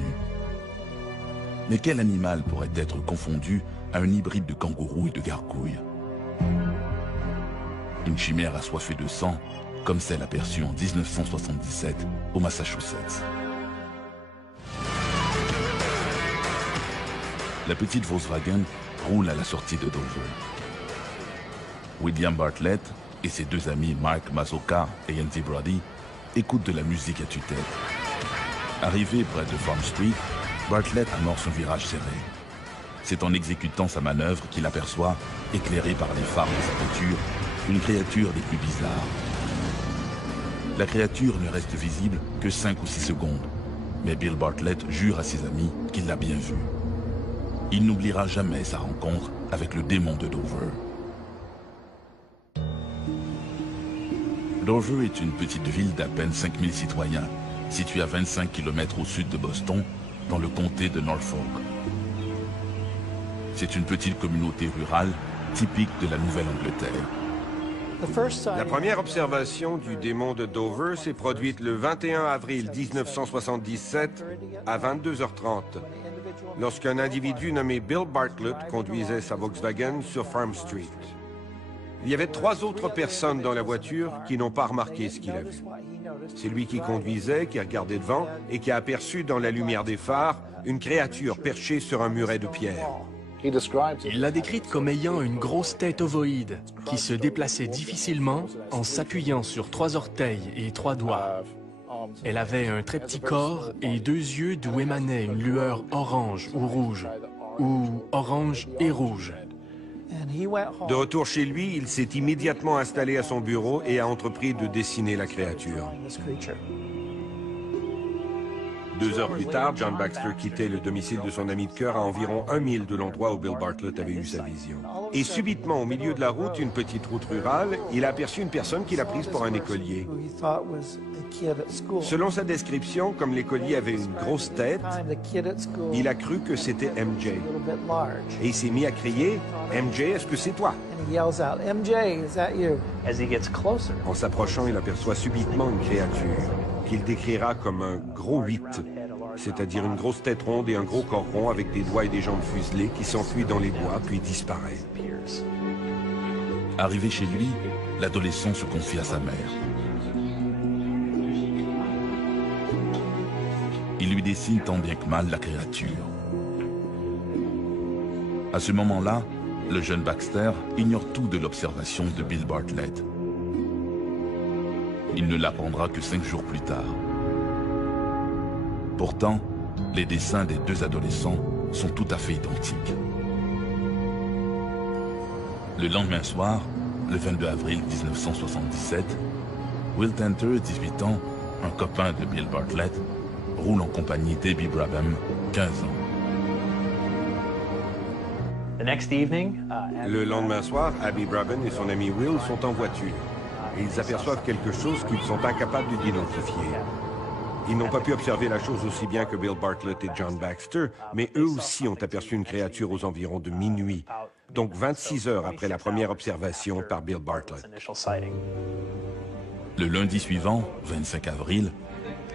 Mais quel animal pourrait être confondu à un hybride de kangourou et de gargouille? Une chimère assoiffée de sang, comme celle aperçue en 1977 au Massachusetts. La petite Volkswagen roule à la sortie de Dover. William Bartlett et ses 2 amis Mark Mazoka et Yancy Brody écoutent de la musique à tue-tête. Arrivé près de Farm Street, Bartlett amorce son virage serré. C'est en exécutant sa manœuvre qu'il aperçoit, éclairé par les phares de sa voiture, une créature des plus bizarres. La créature ne reste visible que 5 ou 6 secondes, mais Bill Bartlett jure à ses amis qu'il l'a bien vue. Il n'oubliera jamais sa rencontre avec le démon de Dover. Dover est une petite ville d'à peine 5000 citoyens, située à 25 km au sud de Boston, dans le comté de Norfolk. C'est une petite communauté rurale typique de la Nouvelle-Angleterre. La première observation du démon de Dover s'est produite le 21 avril 1977 à 22h30, lorsqu'un individu nommé Bill Bartlett conduisait sa Volkswagen sur Farm Street. Il y avait 3 autres personnes dans la voiture qui n'ont pas remarqué ce qu'il a vu. C'est lui qui conduisait, qui regardait devant et qui a aperçu dans la lumière des phares une créature perchée sur un muret de pierre. Il l'a décrite comme ayant une grosse tête ovoïde qui se déplaçait difficilement en s'appuyant sur 3 orteils et 3 doigts. Elle avait un très petit corps et 2 yeux d'où émanait une lueur orange ou rouge, ou orange et rouge. De retour chez lui, il s'est immédiatement installé à son bureau et a entrepris de dessiner la créature. 2 heures plus tard, John Baxter quittait le domicile de son ami de cœur à environ 1 mile de l'endroit où Bill Bartlett avait eu sa vision. Et subitement, au milieu de la route, une petite route rurale, il a aperçu une personne qu'il a prise pour un écolier. Selon sa description, comme l'écolier avait une grosse tête, il a cru que c'était MJ. Et il s'est mis à crier « MJ, est-ce que c'est toi ?» En s'approchant, il aperçoit subitement une créature qu'il décrira comme un gros 8, c'est-à-dire une grosse tête ronde et un gros corps rond avec des doigts et des jambes fuselées qui s'enfuit dans les bois puis disparaît. Arrivé chez lui, l'adolescent se confie à sa mère. Il lui dessine tant bien que mal la créature. À ce moment-là, le jeune Baxter ignore tout de l'observation de Bill Bartlett. Il ne l'apprendra que 5 jours plus tard. Pourtant, les dessins des 2 adolescents sont tout à fait identiques. Le lendemain soir, le 22 avril 1977, Will Tanter, 18 ans, un copain de Bill Bartlett, roule en compagnie d'Abby Brabham, 15 ans. Le lendemain soir, Abby Brabham et son ami Will sont en voiture. Et ils aperçoivent quelque chose qu'ils sont incapables d'identifier. Ils n'ont pas pu observer la chose aussi bien que Bill Bartlett et John Baxter, mais eux aussi ont aperçu une créature aux environs de minuit, donc 26 heures après la première observation par Bill Bartlett. Le lundi suivant, 25 avril,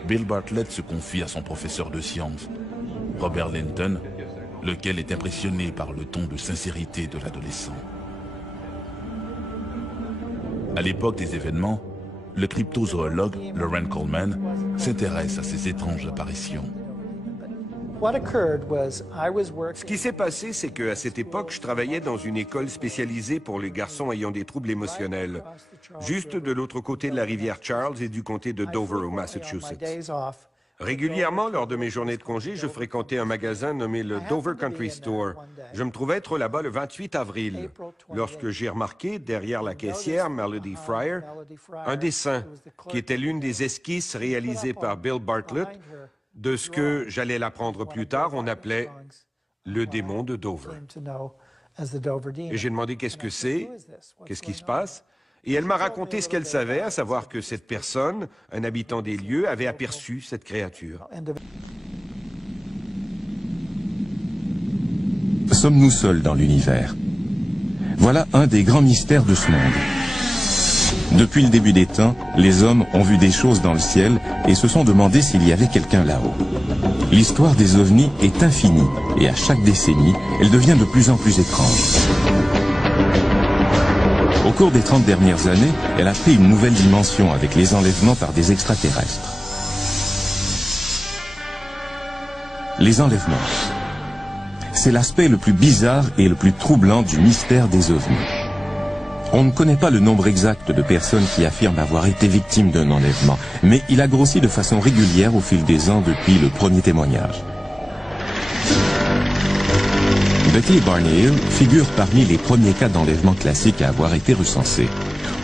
Bill Bartlett se confie à son professeur de sciences, Robert Linton, lequel est impressionné par le ton de sincérité de l'adolescent. À l'époque des événements, le cryptozoologue Loren Coleman s'intéresse à ces étranges apparitions. Ce qui s'est passé, c'est qu'à cette époque, je travaillais dans une école spécialisée pour les garçons ayant des troubles émotionnels, juste de l'autre côté de la rivière Charles et du comté de Dover au Massachusetts. Régulièrement, lors de mes journées de congé, je fréquentais un magasin nommé le Dover Country Store. Je me trouvais être là-bas le 28 avril, lorsque j'ai remarqué, derrière la caissière, Melody Fryer, un dessin qui était l'une des esquisses réalisées par Bill Bartlett de ce que, j'allais l'apprendre plus tard, on appelait le démon de Dover. Et j'ai demandé qu'est-ce que c'est, qu'est-ce qui se passe. Et elle m'a raconté ce qu'elle savait, à savoir que cette personne, un habitant des lieux, avait aperçu cette créature. Sommes-nous seuls dans l'univers? Voilà un des grands mystères de ce monde. Depuis le début des temps, les hommes ont vu des choses dans le ciel et se sont demandé s'il y avait quelqu'un là-haut. L'histoire des ovnis est infinie et à chaque décennie, elle devient de plus en plus étrange. Au cours des 30 dernières années, elle a pris une nouvelle dimension avec les enlèvements par des extraterrestres. Les enlèvements. C'est l'aspect le plus bizarre et le plus troublant du mystère des ovnis. On ne connaît pas le nombre exact de personnes qui affirment avoir été victimes d'un enlèvement, mais il a grossi de façon régulière au fil des ans depuis le premier témoignage. Betty Barney Hill figure parmi les premiers cas d'enlèvement classiques à avoir été recensés.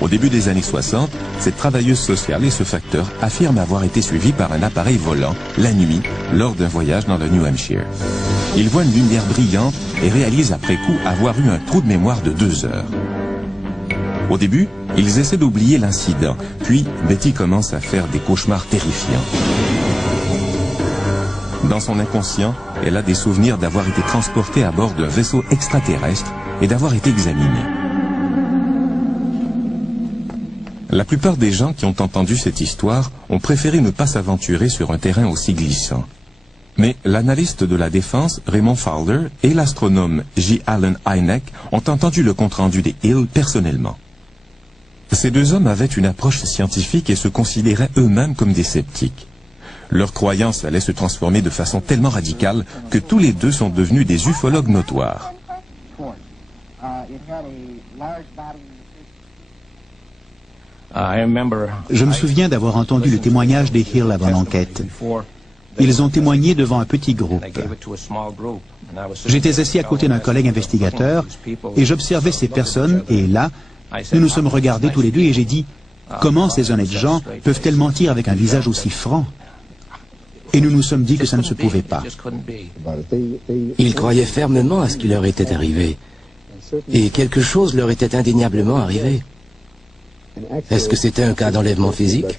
Au début des années 60, cette travailleuse sociale et ce facteur affirment avoir été suivis par un appareil volant, la nuit, lors d'un voyage dans le New Hampshire. Il voit une lumière brillante et réalise après coup avoir eu un trou de mémoire de 2 heures. Au début, ils essaient d'oublier l'incident, puis Betty commence à faire des cauchemars terrifiants. Dans son inconscient, elle a des souvenirs d'avoir été transportée à bord d'un vaisseau extraterrestre et d'avoir été examinée. La plupart des gens qui ont entendu cette histoire ont préféré ne pas s'aventurer sur un terrain aussi glissant. Mais l'analyste de la défense, Raymond Fowler, et l'astronome J. Allen Hynek ont entendu le compte-rendu des Hill personnellement. Ces 2 hommes avaient une approche scientifique et se considéraient eux-mêmes comme des sceptiques. Leur croyance allait se transformer de façon tellement radicale que tous les deux sont devenus des ufologues notoires. Je me souviens d'avoir entendu le témoignage des Hill avant l'enquête. Ils ont témoigné devant un petit groupe. J'étais assis à côté d'un collègue investigateur et j'observais ces personnes et là, nous nous sommes regardés tous les deux et j'ai dit « Comment ces honnêtes gens peuvent-elles mentir avec un visage aussi franc ?» Et nous nous sommes dit que ça ne se pouvait pas. Ils croyaient fermement à ce qui leur était arrivé. Et quelque chose leur était indéniablement arrivé. Est-ce que c'était un cas d'enlèvement physique?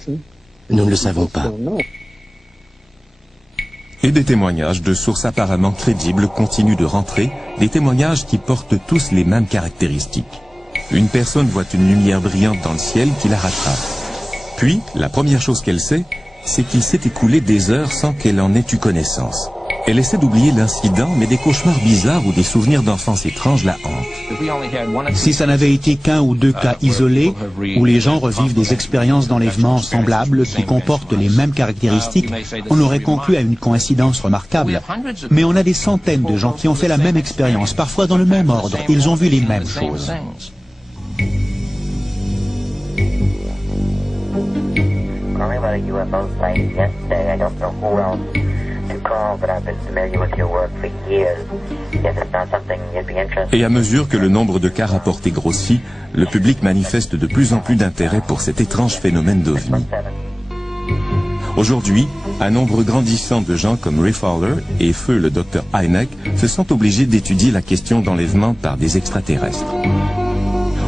Nous ne le savons pas. Et des témoignages de sources apparemment crédibles continuent de rentrer, des témoignages qui portent tous les mêmes caractéristiques. Une personne voit une lumière brillante dans le ciel qui la rattrape. Puis, la première chose qu'elle sait, c'est qu'il s'est écoulé des heures sans qu'elle en ait eu connaissance. Elle essaie d'oublier l'incident, mais des cauchemars bizarres ou des souvenirs d'enfance étranges la hantent. Si ça n'avait été qu'un ou 2 cas isolés, où les gens revivent des expériences d'enlèvement semblables qui comportent les mêmes caractéristiques, on aurait conclu à une coïncidence remarquable. Mais on a des centaines de gens qui ont fait la même expérience, parfois dans le même ordre. Ils ont vu les mêmes choses. Et à mesure que le nombre de cas rapportés grossit, le public manifeste de plus en plus d'intérêt pour cet étrange phénomène d'OVNI. Aujourd'hui, un nombre grandissant de gens comme Ray Fowler et feu le Dr Hynek se sont obligés d'étudier la question d'enlèvement par des extraterrestres.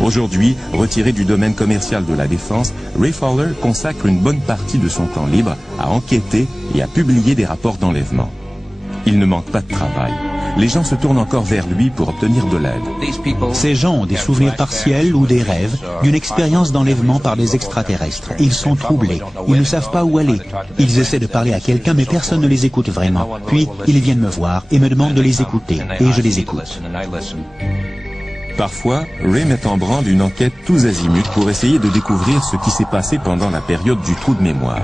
Aujourd'hui, retiré du domaine commercial de la défense, Ray Fowler consacre une bonne partie de son temps libre à enquêter et à publier des rapports d'enlèvement. Il ne manque pas de travail. Les gens se tournent encore vers lui pour obtenir de l'aide. Ces gens ont des souvenirs partiels ou des rêves d'une expérience d'enlèvement par des extraterrestres. Ils sont troublés. Ils ne savent pas où aller. Ils essaient de parler à quelqu'un, mais personne ne les écoute vraiment. Puis, ils viennent me voir et me demandent de les écouter. Et je les écoute. Parfois, Ray met en branle une enquête tous azimuts pour essayer de découvrir ce qui s'est passé pendant la période du trou de mémoire.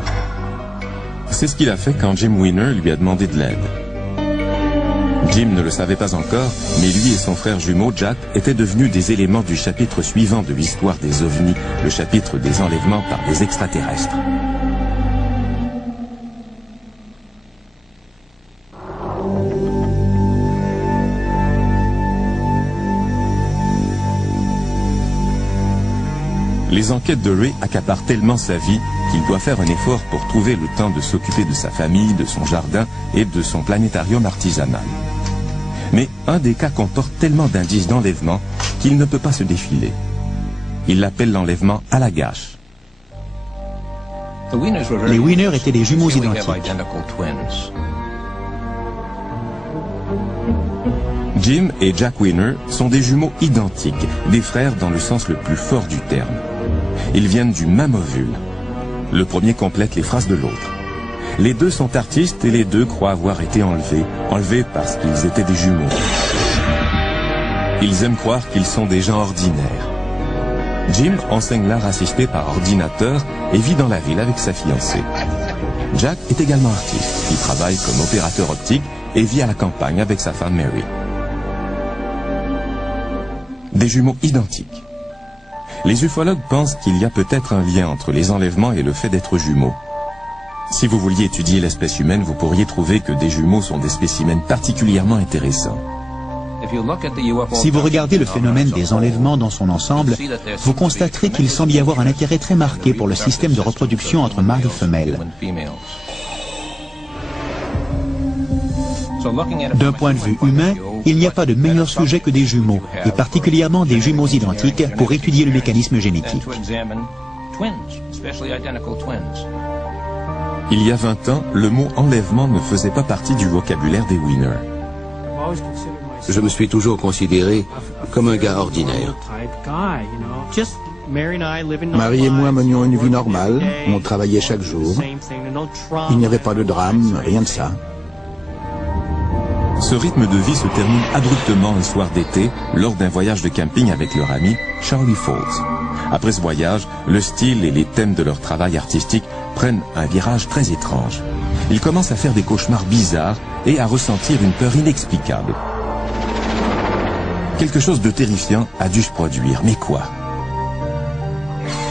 C'est ce qu'il a fait quand Jim Weiner lui a demandé de l'aide. Jim ne le savait pas encore, mais lui et son frère jumeau Jack étaient devenus des éléments du chapitre suivant de l'histoire des OVNI, le chapitre des enlèvements par des extraterrestres. Les enquêtes de Ray accaparent tellement sa vie qu'il doit faire un effort pour trouver le temps de s'occuper de sa famille, de son jardin et de son planétarium artisanal. Mais un des cas comporte tellement d'indices d'enlèvement qu'il ne peut pas se défiler. Il l'appelle l'enlèvement à la gâche. Les Weiner étaient des jumeaux identiques. Jim et Jack Weiner sont des jumeaux identiques, des frères dans le sens le plus fort du terme. Ils viennent du même ovule. Le premier complète les phrases de l'autre. Les deux sont artistes et les deux croient avoir été enlevés parce qu'ils étaient des jumeaux. Ils aiment croire qu'ils sont des gens ordinaires. Jim enseigne l'art assisté par ordinateur et vit dans la ville avec sa fiancée. Jack est également artiste. Il travaille comme opérateur optique et vit à la campagne avec sa femme Mary. Des jumeaux identiques. Les ufologues pensent qu'il y a peut-être un lien entre les enlèvements et le fait d'être jumeaux. Si vous vouliez étudier l'espèce humaine, vous pourriez trouver que des jumeaux sont des spécimens particulièrement intéressants. Si vous regardez le phénomène des enlèvements dans son ensemble, vous constaterez qu'il semble y avoir un intérêt très marqué pour le système de reproduction entre mâles et femelles. D'un point de vue humain, il n'y a pas de meilleur sujet que des jumeaux, et particulièrement des jumeaux identiques, pour étudier le mécanisme génétique. Il y a 20 ans, le mot enlèvement ne faisait pas partie du vocabulaire des Wiener. Je me suis toujours considéré comme un gars ordinaire. Marie et moi menions une vie normale, on travaillait chaque jour. Il n'y avait pas de drame, rien de ça. Ce rythme de vie se termine abruptement un soir d'été lors d'un voyage de camping avec leur ami Charlie Falls. Après ce voyage, le style et les thèmes de leur travail artistique prennent un virage très étrange. Ils commencent à faire des cauchemars bizarres et à ressentir une peur inexplicable. Quelque chose de terrifiant a dû se produire, mais quoi?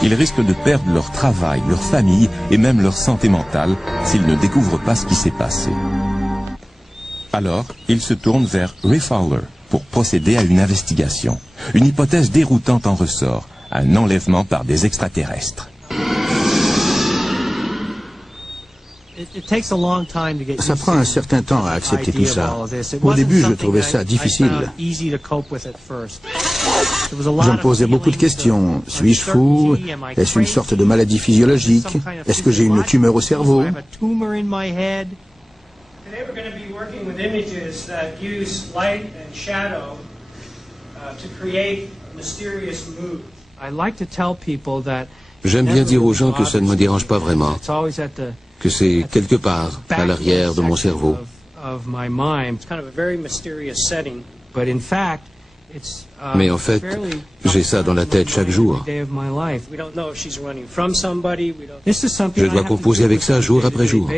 Ils risquent de perdre leur travail, leur famille et même leur santé mentale s'ils ne découvrent pas ce qui s'est passé. Alors, ils se tournent vers Ray Fowler pour procéder à une investigation. Une hypothèse déroutante en ressort, un enlèvement par des extraterrestres. Ça prend un certain temps à accepter tout ça. Au début, je trouvais ça difficile. Je me posais beaucoup de questions. Suis-je fou? Est-ce une sorte de maladie physiologique? Est-ce que j'ai une tumeur au cerveau? J'aime bien dire aux gens que ça ne me dérange pas vraiment, que c'est quelque part à l'arrière de mon cerveau. Mais en fait, j'ai ça dans la tête chaque jour. Je dois composer avec ça jour après jour.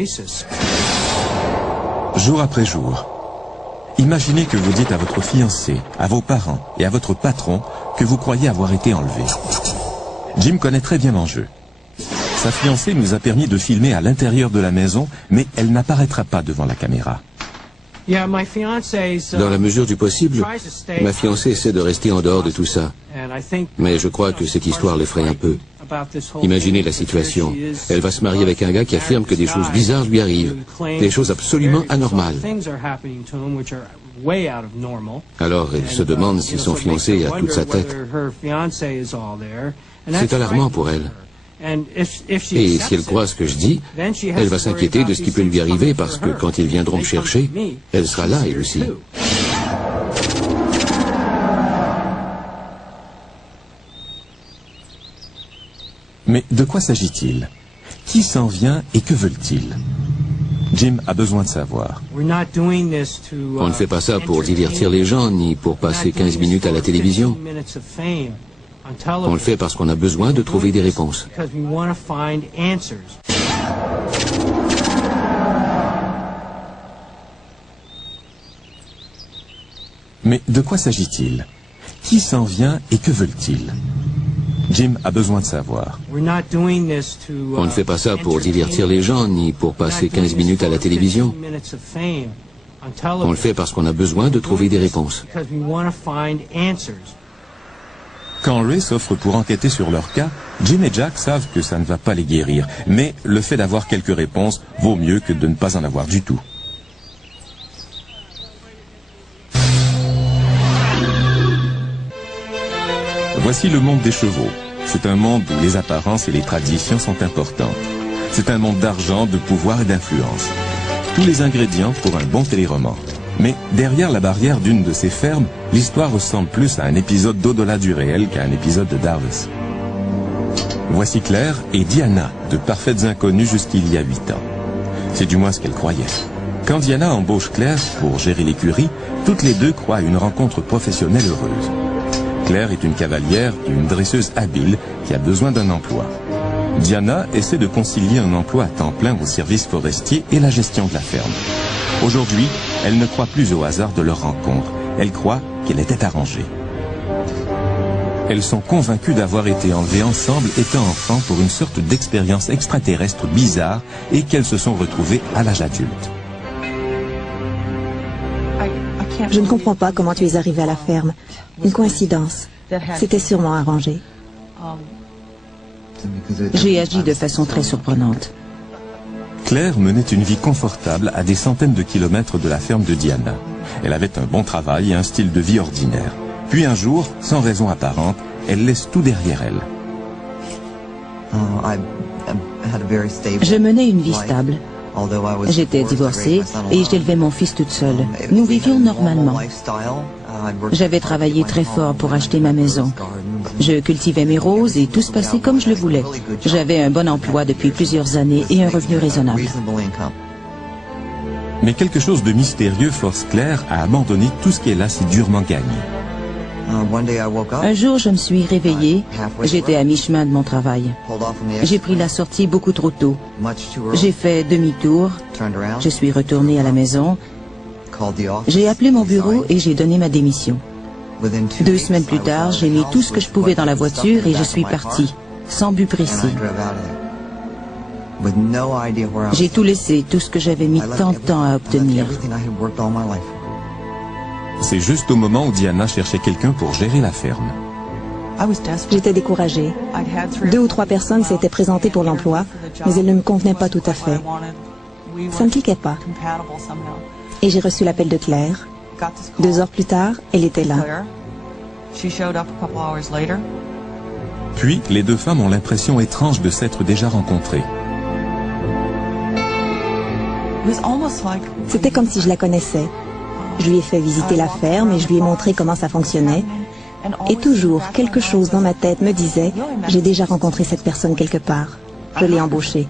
Jour après jour. Imaginez que vous dites à votre fiancé, à vos parents et à votre patron que vous croyez avoir été enlevé. Jim connaît très bien l'enjeu. Sa fiancée nous a permis de filmer à l'intérieur de la maison, mais elle n'apparaîtra pas devant la caméra. Dans la mesure du possible, ma fiancée essaie de rester en dehors de tout ça. Mais je crois que cette histoire l'effraie un peu. Imaginez la situation. Elle va se marier avec un gars qui affirme que des choses bizarres lui arrivent. Des choses absolument anormales. Alors elle se demande si son fiancé a toute sa tête. C'est alarmant pour elle. Et si elle croit ce que je dis, elle va s'inquiéter de ce qui peut lui arriver parce que quand ils viendront me chercher, elle sera là elle aussi. Mais de quoi s'agit-il? Qui s'en vient et que veulent-ils? Jim a besoin de savoir. On ne fait pas ça pour divertir les gens, ni pour passer 15 minutes à la télévision. On le fait parce qu'on a besoin de trouver des réponses. Mais de quoi s'agit-il? Qui s'en vient et que veulent-ils? Jim a besoin de savoir. On ne fait pas ça pour divertir les gens, ni pour passer 15 minutes à la télévision. On le fait parce qu'on a besoin de trouver des réponses. Quand Ray s'offre pour enquêter sur leur cas, Jim et Jack savent que ça ne va pas les guérir. Mais le fait d'avoir quelques réponses vaut mieux que de ne pas en avoir du tout. Voici le monde des chevaux. C'est un monde où les apparences et les traditions sont importantes. C'est un monde d'argent, de pouvoir et d'influence. Tous les ingrédients pour un bon téléroman. Mais derrière la barrière d'une de ces fermes, l'histoire ressemble plus à un épisode d'au-delà du réel qu'à un épisode de Dallas. Voici Claire et Diana, de parfaites inconnues jusqu'il y a 8 ans. C'est du moins ce qu'elles croyaient. Quand Diana embauche Claire pour gérer l'écurie, toutes les deux croient à une rencontre professionnelle heureuse. Claire est une cavalière et une dresseuse habile qui a besoin d'un emploi. Diana essaie de concilier un emploi à temps plein au service forestier et la gestion de la ferme. Aujourd'hui, elle ne croit plus au hasard de leur rencontre. Elle croit qu'elle était arrangée. Elles sont convaincues d'avoir été enlevées ensemble étant enfants pour une sorte d'expérience extraterrestre bizarre et qu'elles se sont retrouvées à l'âge adulte. Je ne comprends pas comment tu es arrivé à la ferme. Une coïncidence. C'était sûrement arrangé. J'ai agi de façon très surprenante. Claire menait une vie confortable à des centaines de kilomètres de la ferme de Diana. Elle avait un bon travail et un style de vie ordinaire. Puis un jour, sans raison apparente, elle laisse tout derrière elle. Je menais une vie stable. J'étais divorcée et j'élevais mon fils toute seule. Nous vivions normalement. J'avais travaillé très fort pour acheter ma maison. Je cultivais mes roses et tout se passait comme je le voulais. J'avais un bon emploi depuis plusieurs années et un revenu raisonnable. Mais quelque chose de mystérieux force Claire à abandonner tout ce qu'elle a si durement gagné. Un jour, je me suis réveillée. J'étais à mi-chemin de mon travail. J'ai pris la sortie beaucoup trop tôt. J'ai fait demi-tour. Je suis retournée à la maison. J'ai appelé mon bureau et j'ai donné ma démission. 2 semaines plus tard, j'ai mis tout ce que je pouvais dans la voiture et je suis partie, sans but précis. J'ai tout laissé, tout ce que j'avais mis tant de temps à obtenir. C'est juste au moment où Diana cherchait quelqu'un pour gérer la ferme. J'étais découragée. 2 ou 3 personnes s'étaient présentées pour l'emploi, mais elles ne me convenaient pas tout à fait. Ça ne cliquait pas. Et j'ai reçu l'appel de Claire. 2 heures plus tard, elle était là. Puis, les 2 femmes ont l'impression étrange de s'être déjà rencontrées. C'était comme si je la connaissais. Je lui ai fait visiter la ferme et je lui ai montré comment ça fonctionnait. Et toujours, quelque chose dans ma tête me disait, j'ai déjà rencontré cette personne quelque part. Je l'ai embauchée.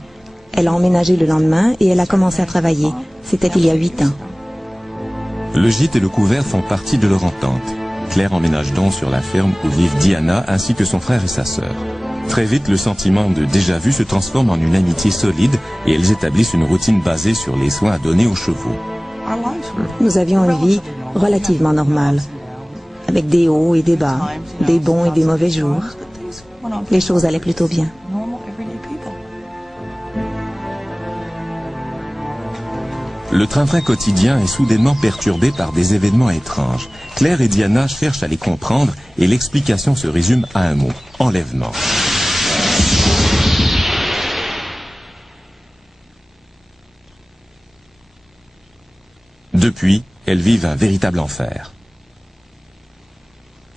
Elle a emménagé le lendemain et elle a commencé à travailler. C'était il y a 8 ans. Le gîte et le couvert font partie de leur entente. Claire emménage donc sur la ferme où vivent Diana ainsi que son frère et sa sœur. Très vite, le sentiment de déjà-vu se transforme en une amitié solide et elles établissent une routine basée sur les soins à donner aux chevaux. Nous avions une vie relativement normale, avec des hauts et des bas, des bons et des mauvais jours. Les choses allaient plutôt bien. Le train-train quotidien est soudainement perturbé par des événements étranges. Claire et Diana cherchent à les comprendre et l'explication se résume à un mot, enlèvement. Depuis, elles vivent un véritable enfer.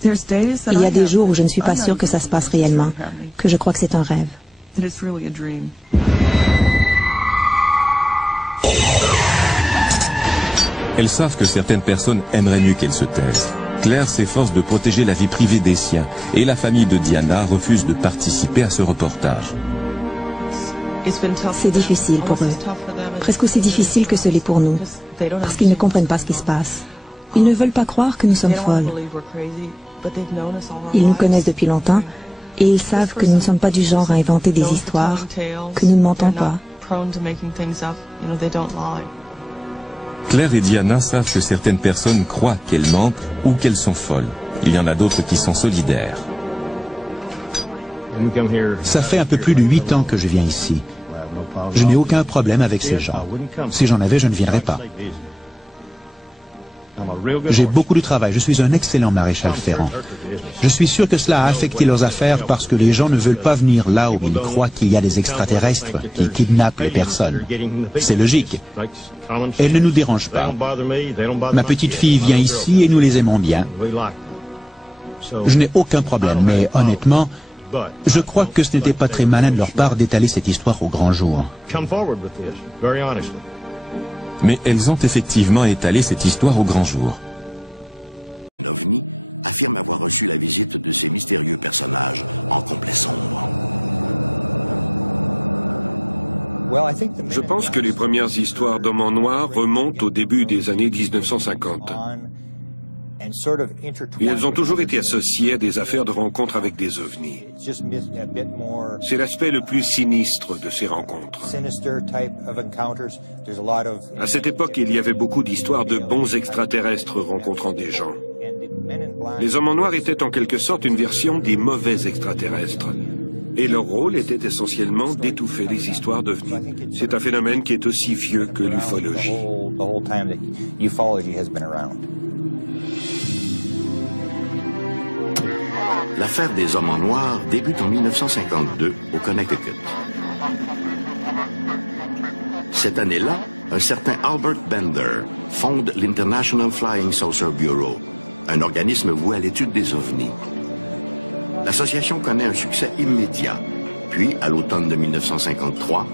Il y a des jours où je ne suis pas sûre que ça se passe réellement, que je crois que c'est un rêve. Elles savent que certaines personnes aimeraient mieux qu'elles se taisent. Claire s'efforce de protéger la vie privée des siens et la famille de Diana refuse de participer à ce reportage. C'est difficile pour eux, presque aussi difficile que ce l'est pour nous, parce qu'ils ne comprennent pas ce qui se passe. Ils ne veulent pas croire que nous sommes folles. Ils nous connaissent depuis longtemps et ils savent que nous ne sommes pas du genre à inventer des histoires, que nous ne mentons pas. Claire et Diana savent que certaines personnes croient qu'elles mentent ou qu'elles sont folles. Il y en a d'autres qui sont solidaires. Ça fait un peu plus de 8 ans que je viens ici. Je n'ai aucun problème avec ces gens. Si j'en avais, je ne viendrais pas. J'ai beaucoup de travail. Je suis un excellent maréchal ferrant. Je suis sûr que cela a affecté leurs affaires parce que les gens ne veulent pas venir là où ils croient qu'il y a des extraterrestres qui kidnappent les personnes. C'est logique. Elles ne nous dérangent pas. Ma petite fille vient ici et nous les aimons bien. Je n'ai aucun problème, mais honnêtement, je crois que ce n'était pas très malin de leur part d'étaler cette histoire au grand jour. Mais elles ont effectivement étalé cette histoire au grand jour. Un ovni affirme avoir reçu la visite de ces mystérieux personnages en complet sombre. Je pense que les premières histoires d'hommes en noir remontent au début des années 1950. Et elles ont toujours été associées à des affaires de rencontres avec des ovnis. C'est l'aspect le plus sinistre de ces rencontres. À cette époque, il y avait beaucoup d'histoires de bons extraterrestres rencontrant des gens. Les hommes en noir étaient en quelque sorte une version des mauvais extraterrestres. Et leur rôle était essentiellement d'étouffer les histoires d'ovnis. C'est un phénomène qui est aussi vieux que l'ufologie. L'affaire des hommes en noir débute en 1952 au Connecticut. Cette année-là, un certain Albert Bender fonde l'International Flying Saucer Bureau, un organisme voué à l'étude des ovnis. L'association connaît un succès immédiat. Puis, à l'automne de 1953,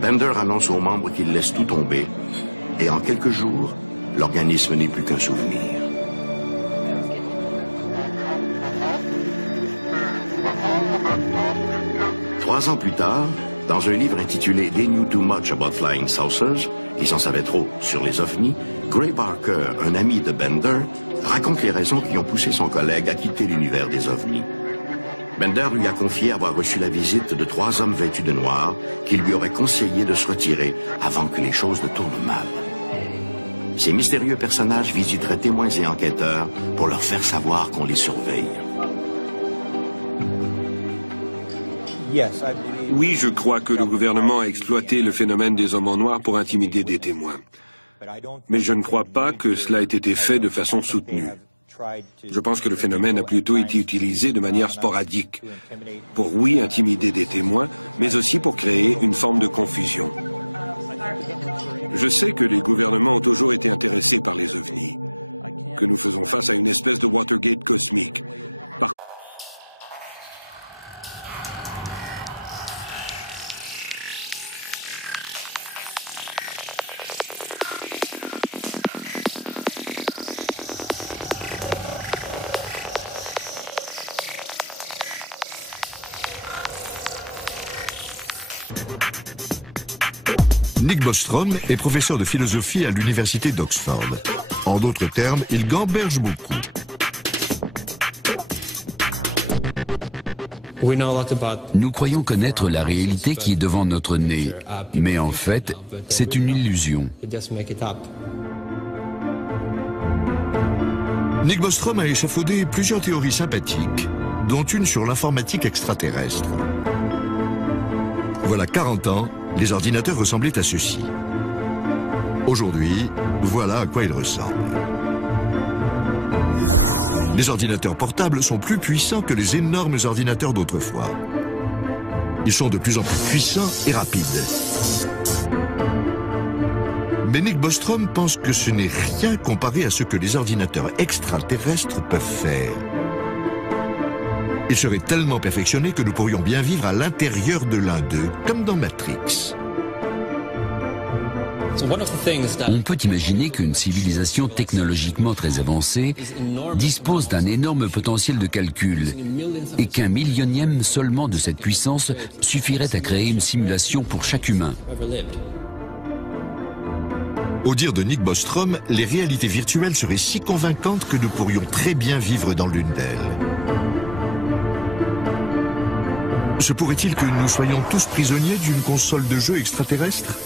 Bender annonce aux membres qu'il laisse tout tomber. Et en quelques jours, l'organisme n'est plus qu'un souvenir. Trois ans plus tard, dans un livre intitulé They Knew Too Much About Flying Saucers, ils en savaient trop sur les ovnis, Gray Barker, un ami de Bender, raconte les raisons qui ont poussé son collègue à quitter l'univers des ovnis. Bender lui a confié avoir reçu la visite de trois hommes vêtus de noir qui lui auraient conseillé de se retirer avant que les choses ne tournent mal. Ces mystérieux personnages visiteraient témoins et enquêteurs pour leur faire savoir qu'on les surveille. Oui, je crois que le gouvernement a exploité le phénomène des hommes en noir pour intimider des témoins. Mais je ne crois pas que cela ait été fait de façon soutenue. Je pense que le phénomène a plutôt été utilisé de manière sporadique, pour oui intimider des témoins, mais aussi pour créer une forme de confusion. Je sais que les gouvernements ont toujours été intéressés par les ovnis, que nous faisons face à une espèce de Watergate cosmique. Nick Bostrom est professeur de philosophie à l'université d'Oxford. En d'autres termes, il gamberge beaucoup. Nous croyons connaître la réalité qui est devant notre nez, mais en fait, c'est une illusion. Nick Bostrom a échafaudé plusieurs théories sympathiques, dont une sur l'informatique extraterrestre. Voilà 40 ans, les ordinateurs ressemblaient à ceci. Aujourd'hui, voilà à quoi ils ressemblent. Les ordinateurs portables sont plus puissants que les énormes ordinateurs d'autrefois. Ils sont de plus en plus puissants et rapides. Mais Nick Bostrom pense que ce n'est rien comparé à ce que les ordinateurs extraterrestres peuvent faire. Ils seraient tellement perfectionnés que nous pourrions bien vivre à l'intérieur de l'un d'eux, comme dans Matrix. On peut imaginer qu'une civilisation technologiquement très avancée dispose d'un énorme potentiel de calcul et qu'un millionième seulement de cette puissance suffirait à créer une simulation pour chaque humain. Au dire de Nick Bostrom, les réalités virtuelles seraient si convaincantes que nous pourrions très bien vivre dans l'une d'elles. Se pourrait-il que nous soyons tous prisonniers d'une console de jeu extraterrestre ?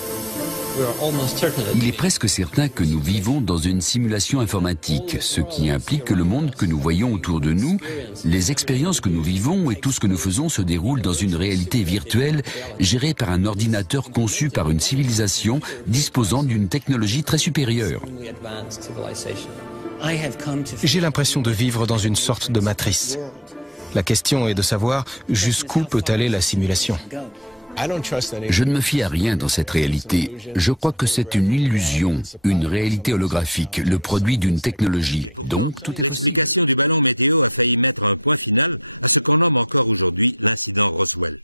Il est presque certain que nous vivons dans une simulation informatique, ce qui implique que le monde que nous voyons autour de nous, les expériences que nous vivons et tout ce que nous faisons se déroule dans une réalité virtuelle gérée par un ordinateur conçu par une civilisation disposant d'une technologie très supérieure. J'ai l'impression de vivre dans une sorte de matrice. La question est de savoir jusqu'où peut aller la simulation. Je ne me fie à rien dans cette réalité. Je crois que c'est une illusion, une réalité holographique, le produit d'une technologie. Pourtant, l'explication du ballon météo a failli mettre un point final à ce qu'on nomme encore aujourd'hui l'incident Roswell.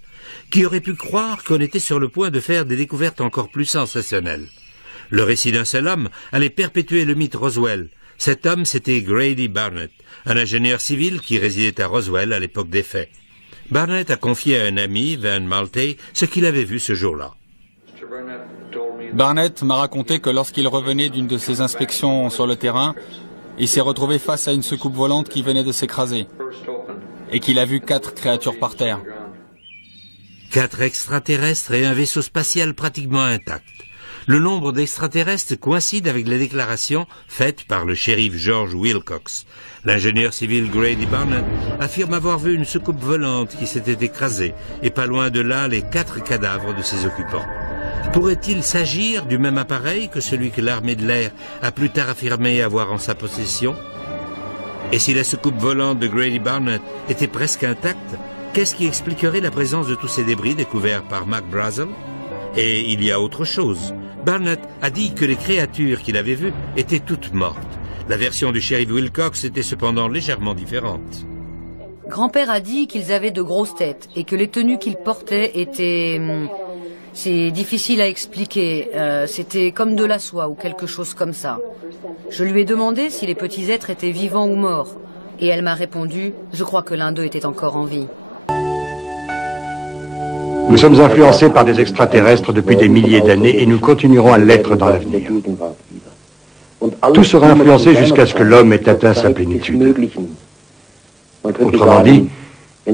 Qui aurait pu croire qu'on était sur le point de faire des découvertes encore plus sensationnelles? Le récit d'un seul homme allait perpétuer le mythe Roswell. Cet homme, c'était Grady Barnett, un ingénieur civil qui résidait à Roswell à l'époque des faits. Barnett a confié à un ami, Van Malte, ce qu'il avait vu ce jour-là. Barnett m'a raconté que lorsqu'il revenait d'une de ses inspections sur le terrain, il s'est retrouvé face à une soucoupe volante qui venait de s'écraser et qu'il a vu 4 créatures par terre. 4 extraterrestres et un vaisseau spatial pratiquement intact. Le nombre d'extraterrestres coïncide avec les déclarations faites par le shérif George Wilcox. L'ingénieur civil Grady Barnett affirme avoir vu une soucoupe volante qui s'était écrasée, et pas loin de là les 4 cadavres de ses occupants. Pourrait-il s'agir du même appareil que celui que l'armée de l'air a plus tard affirmé avoir en sa possession? Et si la soucoupe volante de Grady Barnett était presque intacte, qu'est-ce qui expliquerait la présence de tous ces débris découverts par Mac Brazel? Et il y a autre chose. Barnett a dit que les créatures qu'il avait vues étaient toutes mortes. La version du shérif Wilcox était cependant légèrement différente. Grand-père a dit qu'ils avaient de grosses têtes et que les tenues qu'ils portaient étaient... C'est difficile à expliquer. C'était comme de la soie ou quelque chose comme ça. Je lui ai demandé si les petits êtres étaient vivants ou morts. Et elle m'a répondu, je crois que l'un d'eux était encore en vie. Nous sommes influencés par des extraterrestres depuis des milliers d'années et nous continuerons à l'être dans l'avenir. Tout sera influencé jusqu'à ce que l'homme ait atteint sa plénitude. Autrement dit,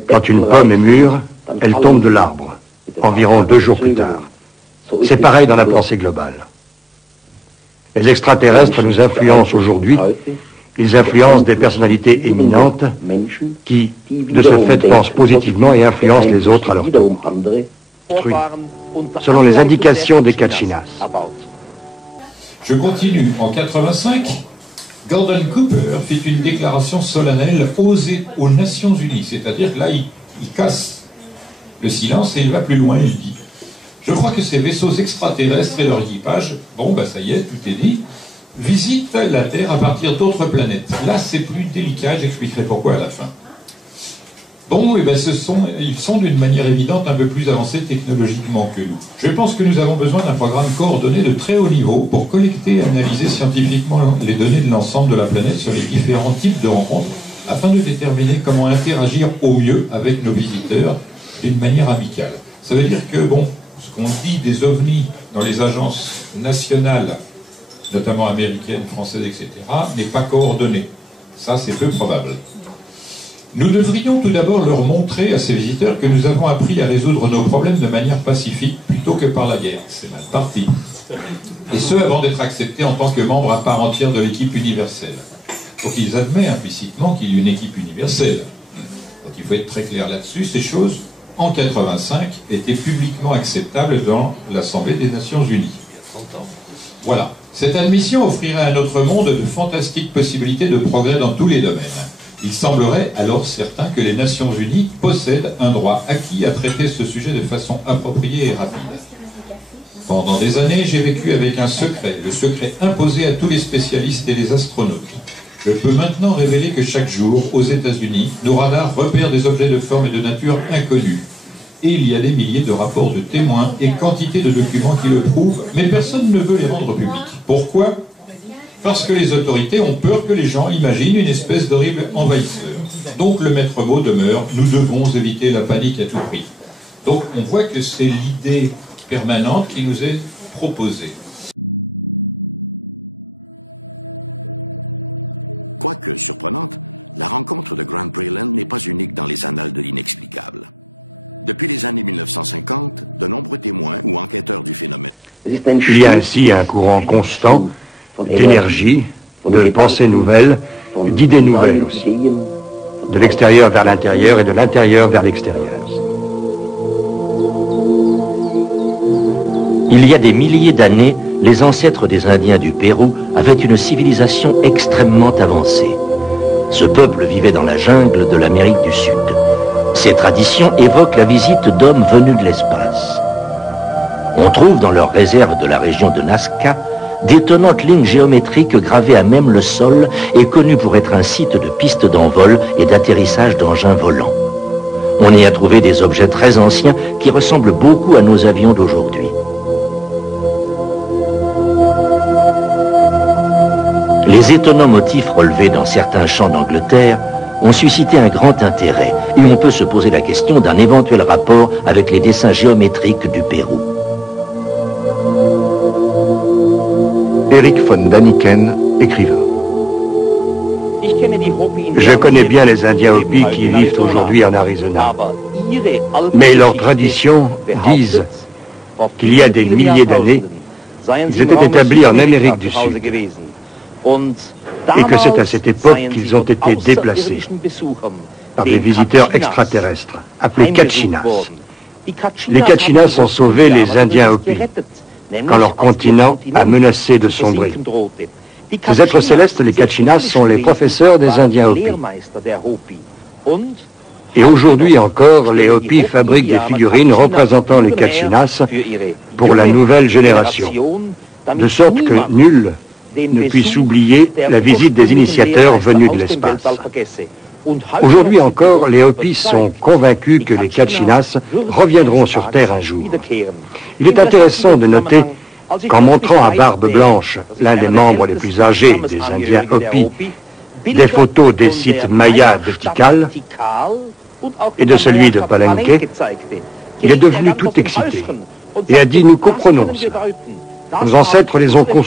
quand une pomme est mûre, elle tombe de l'arbre, environ 2 jours plus tard. C'est pareil dans la pensée globale. Les extraterrestres nous influencent aujourd'hui. Ils influencent des personnalités éminentes qui, de ce fait, pensent positivement et influencent les autres à leur tour. Selon les indications des Kachinas. Je continue. En 85, Gordon Cooper fit une déclaration solennelle osée aux Nations Unies. C'est-à-dire que là, il casse le silence et il va plus loin. Il dit « Je crois que ces vaisseaux extraterrestres et leur équipage, bon, bah ça y est, tout est dit, visitent la Terre à partir d'autres planètes. Là, c'est plus délicat, j'expliquerai pourquoi à la fin. Bon, et ben ils sont d'une manière évidente un peu plus avancés technologiquement que nous. Je pense que nous avons besoin d'un programme coordonné de très haut niveau pour collecter et analyser scientifiquement les données de l'ensemble de la planète sur les différents types de rencontres, afin de déterminer comment interagir au mieux avec nos visiteurs d'une manière amicale. Ça veut dire que, bon, ce qu'on dit des ovnis dans les agences nationales, notamment américaines, françaises, etc., n'est pas coordonné. Ça, c'est peu probable. Nous devrions tout d'abord leur montrer à ces visiteurs que nous avons appris à résoudre nos problèmes de manière pacifique plutôt que par la guerre. C'est mal parti. Et ce, avant d'être acceptés en tant que membres à part entière de l'équipe universelle. Donc ils admettent implicitement qu'il y a une équipe universelle. Donc il faut être très clair là-dessus. Ces choses, en 85, étaient publiquement acceptables dans l'Assemblée des Nations Unies. Voilà. Cette admission offrirait à notre monde de fantastiques possibilités de progrès dans tous les domaines. Il semblerait alors certain que les Nations Unies possèdent un droit acquis à traiter ce sujet de façon appropriée et rapide. Pendant des années, j'ai vécu avec un secret, le secret imposé à tous les spécialistes et les astronautes. Je peux maintenant révéler que chaque jour, aux États-Unis, nos radars repèrent des objets de forme et de nature inconnus. Et il y a des milliers de rapports de témoins et quantité de documents qui le prouvent, mais personne ne veut les rendre publics. Pourquoi ? Parce que les autorités ont peur que les gens imaginent une espèce d'horrible envahisseur. Donc le maître mot demeure, nous devons éviter la panique à tout prix. Donc on voit que c'est l'idée permanente qui nous est proposée. Quoique surprenante, la rencontre de Grant Breland n'est pas unique dans les annales de l'inexplicable. Depuis les années 1950, de nombreux témoins ou enquêteurs du phénomène. Il y a ainsi un courant constant d'énergie, de pensées nouvelles, d'idées nouvelles aussi. De l'extérieur vers l'intérieur et de l'intérieur vers l'extérieur. Il y a des milliers d'années, les ancêtres des Indiens du Pérou avaient une civilisation extrêmement avancée. Ce peuple vivait dans la jungle de l'Amérique du Sud. Ces traditions évoquent la visite d'hommes venus de l'espace. On trouve dans leurs réserves de la région de Nazca d'étonnantes lignes géométriques gravées à même le sol et connues pour être un site de pistes d'envol et d'atterrissage d'engins volants. On y a trouvé des objets très anciens qui ressemblent beaucoup à nos avions d'aujourd'hui. Les étonnants motifs relevés dans certains champs d'Angleterre ont suscité un grand intérêt et on peut se poser la question d'un éventuel rapport avec les dessins géométriques du Pérou. Eric von Daniken, écrivain. Je connais bien les Indiens Hopi qui vivent aujourd'hui en Arizona. Mais leurs traditions disent qu'il y a des milliers d'années, Ils étaient établis en Amérique du Sud et que c'est à cette époque qu'ils ont été déplacés par des visiteurs extraterrestres, appelés Kachinas. Les Kachinas ont sauvé les Indiens Hopis quand leur continent a menacé de sombrer. Ces êtres célestes, les Kachinas, sont les professeurs des Indiens Hopis. Et aujourd'hui encore, les Hopis fabriquent des figurines représentant les Kachinas pour la nouvelle génération, de sorte que nul ne puisse oublier la visite des initiateurs venus de l'espace. Aujourd'hui encore, les Hopis sont convaincus que les Kachinas reviendront sur Terre un jour. Il est intéressant de noter qu'en montrant à barbe blanche l'un des membres les plus âgés des Indiens Hopis des photos des sites mayas de Tikal et de celui de Palenque, il est devenu tout excité et a dit « Nous comprenons ça. Nos ancêtres les ont construits.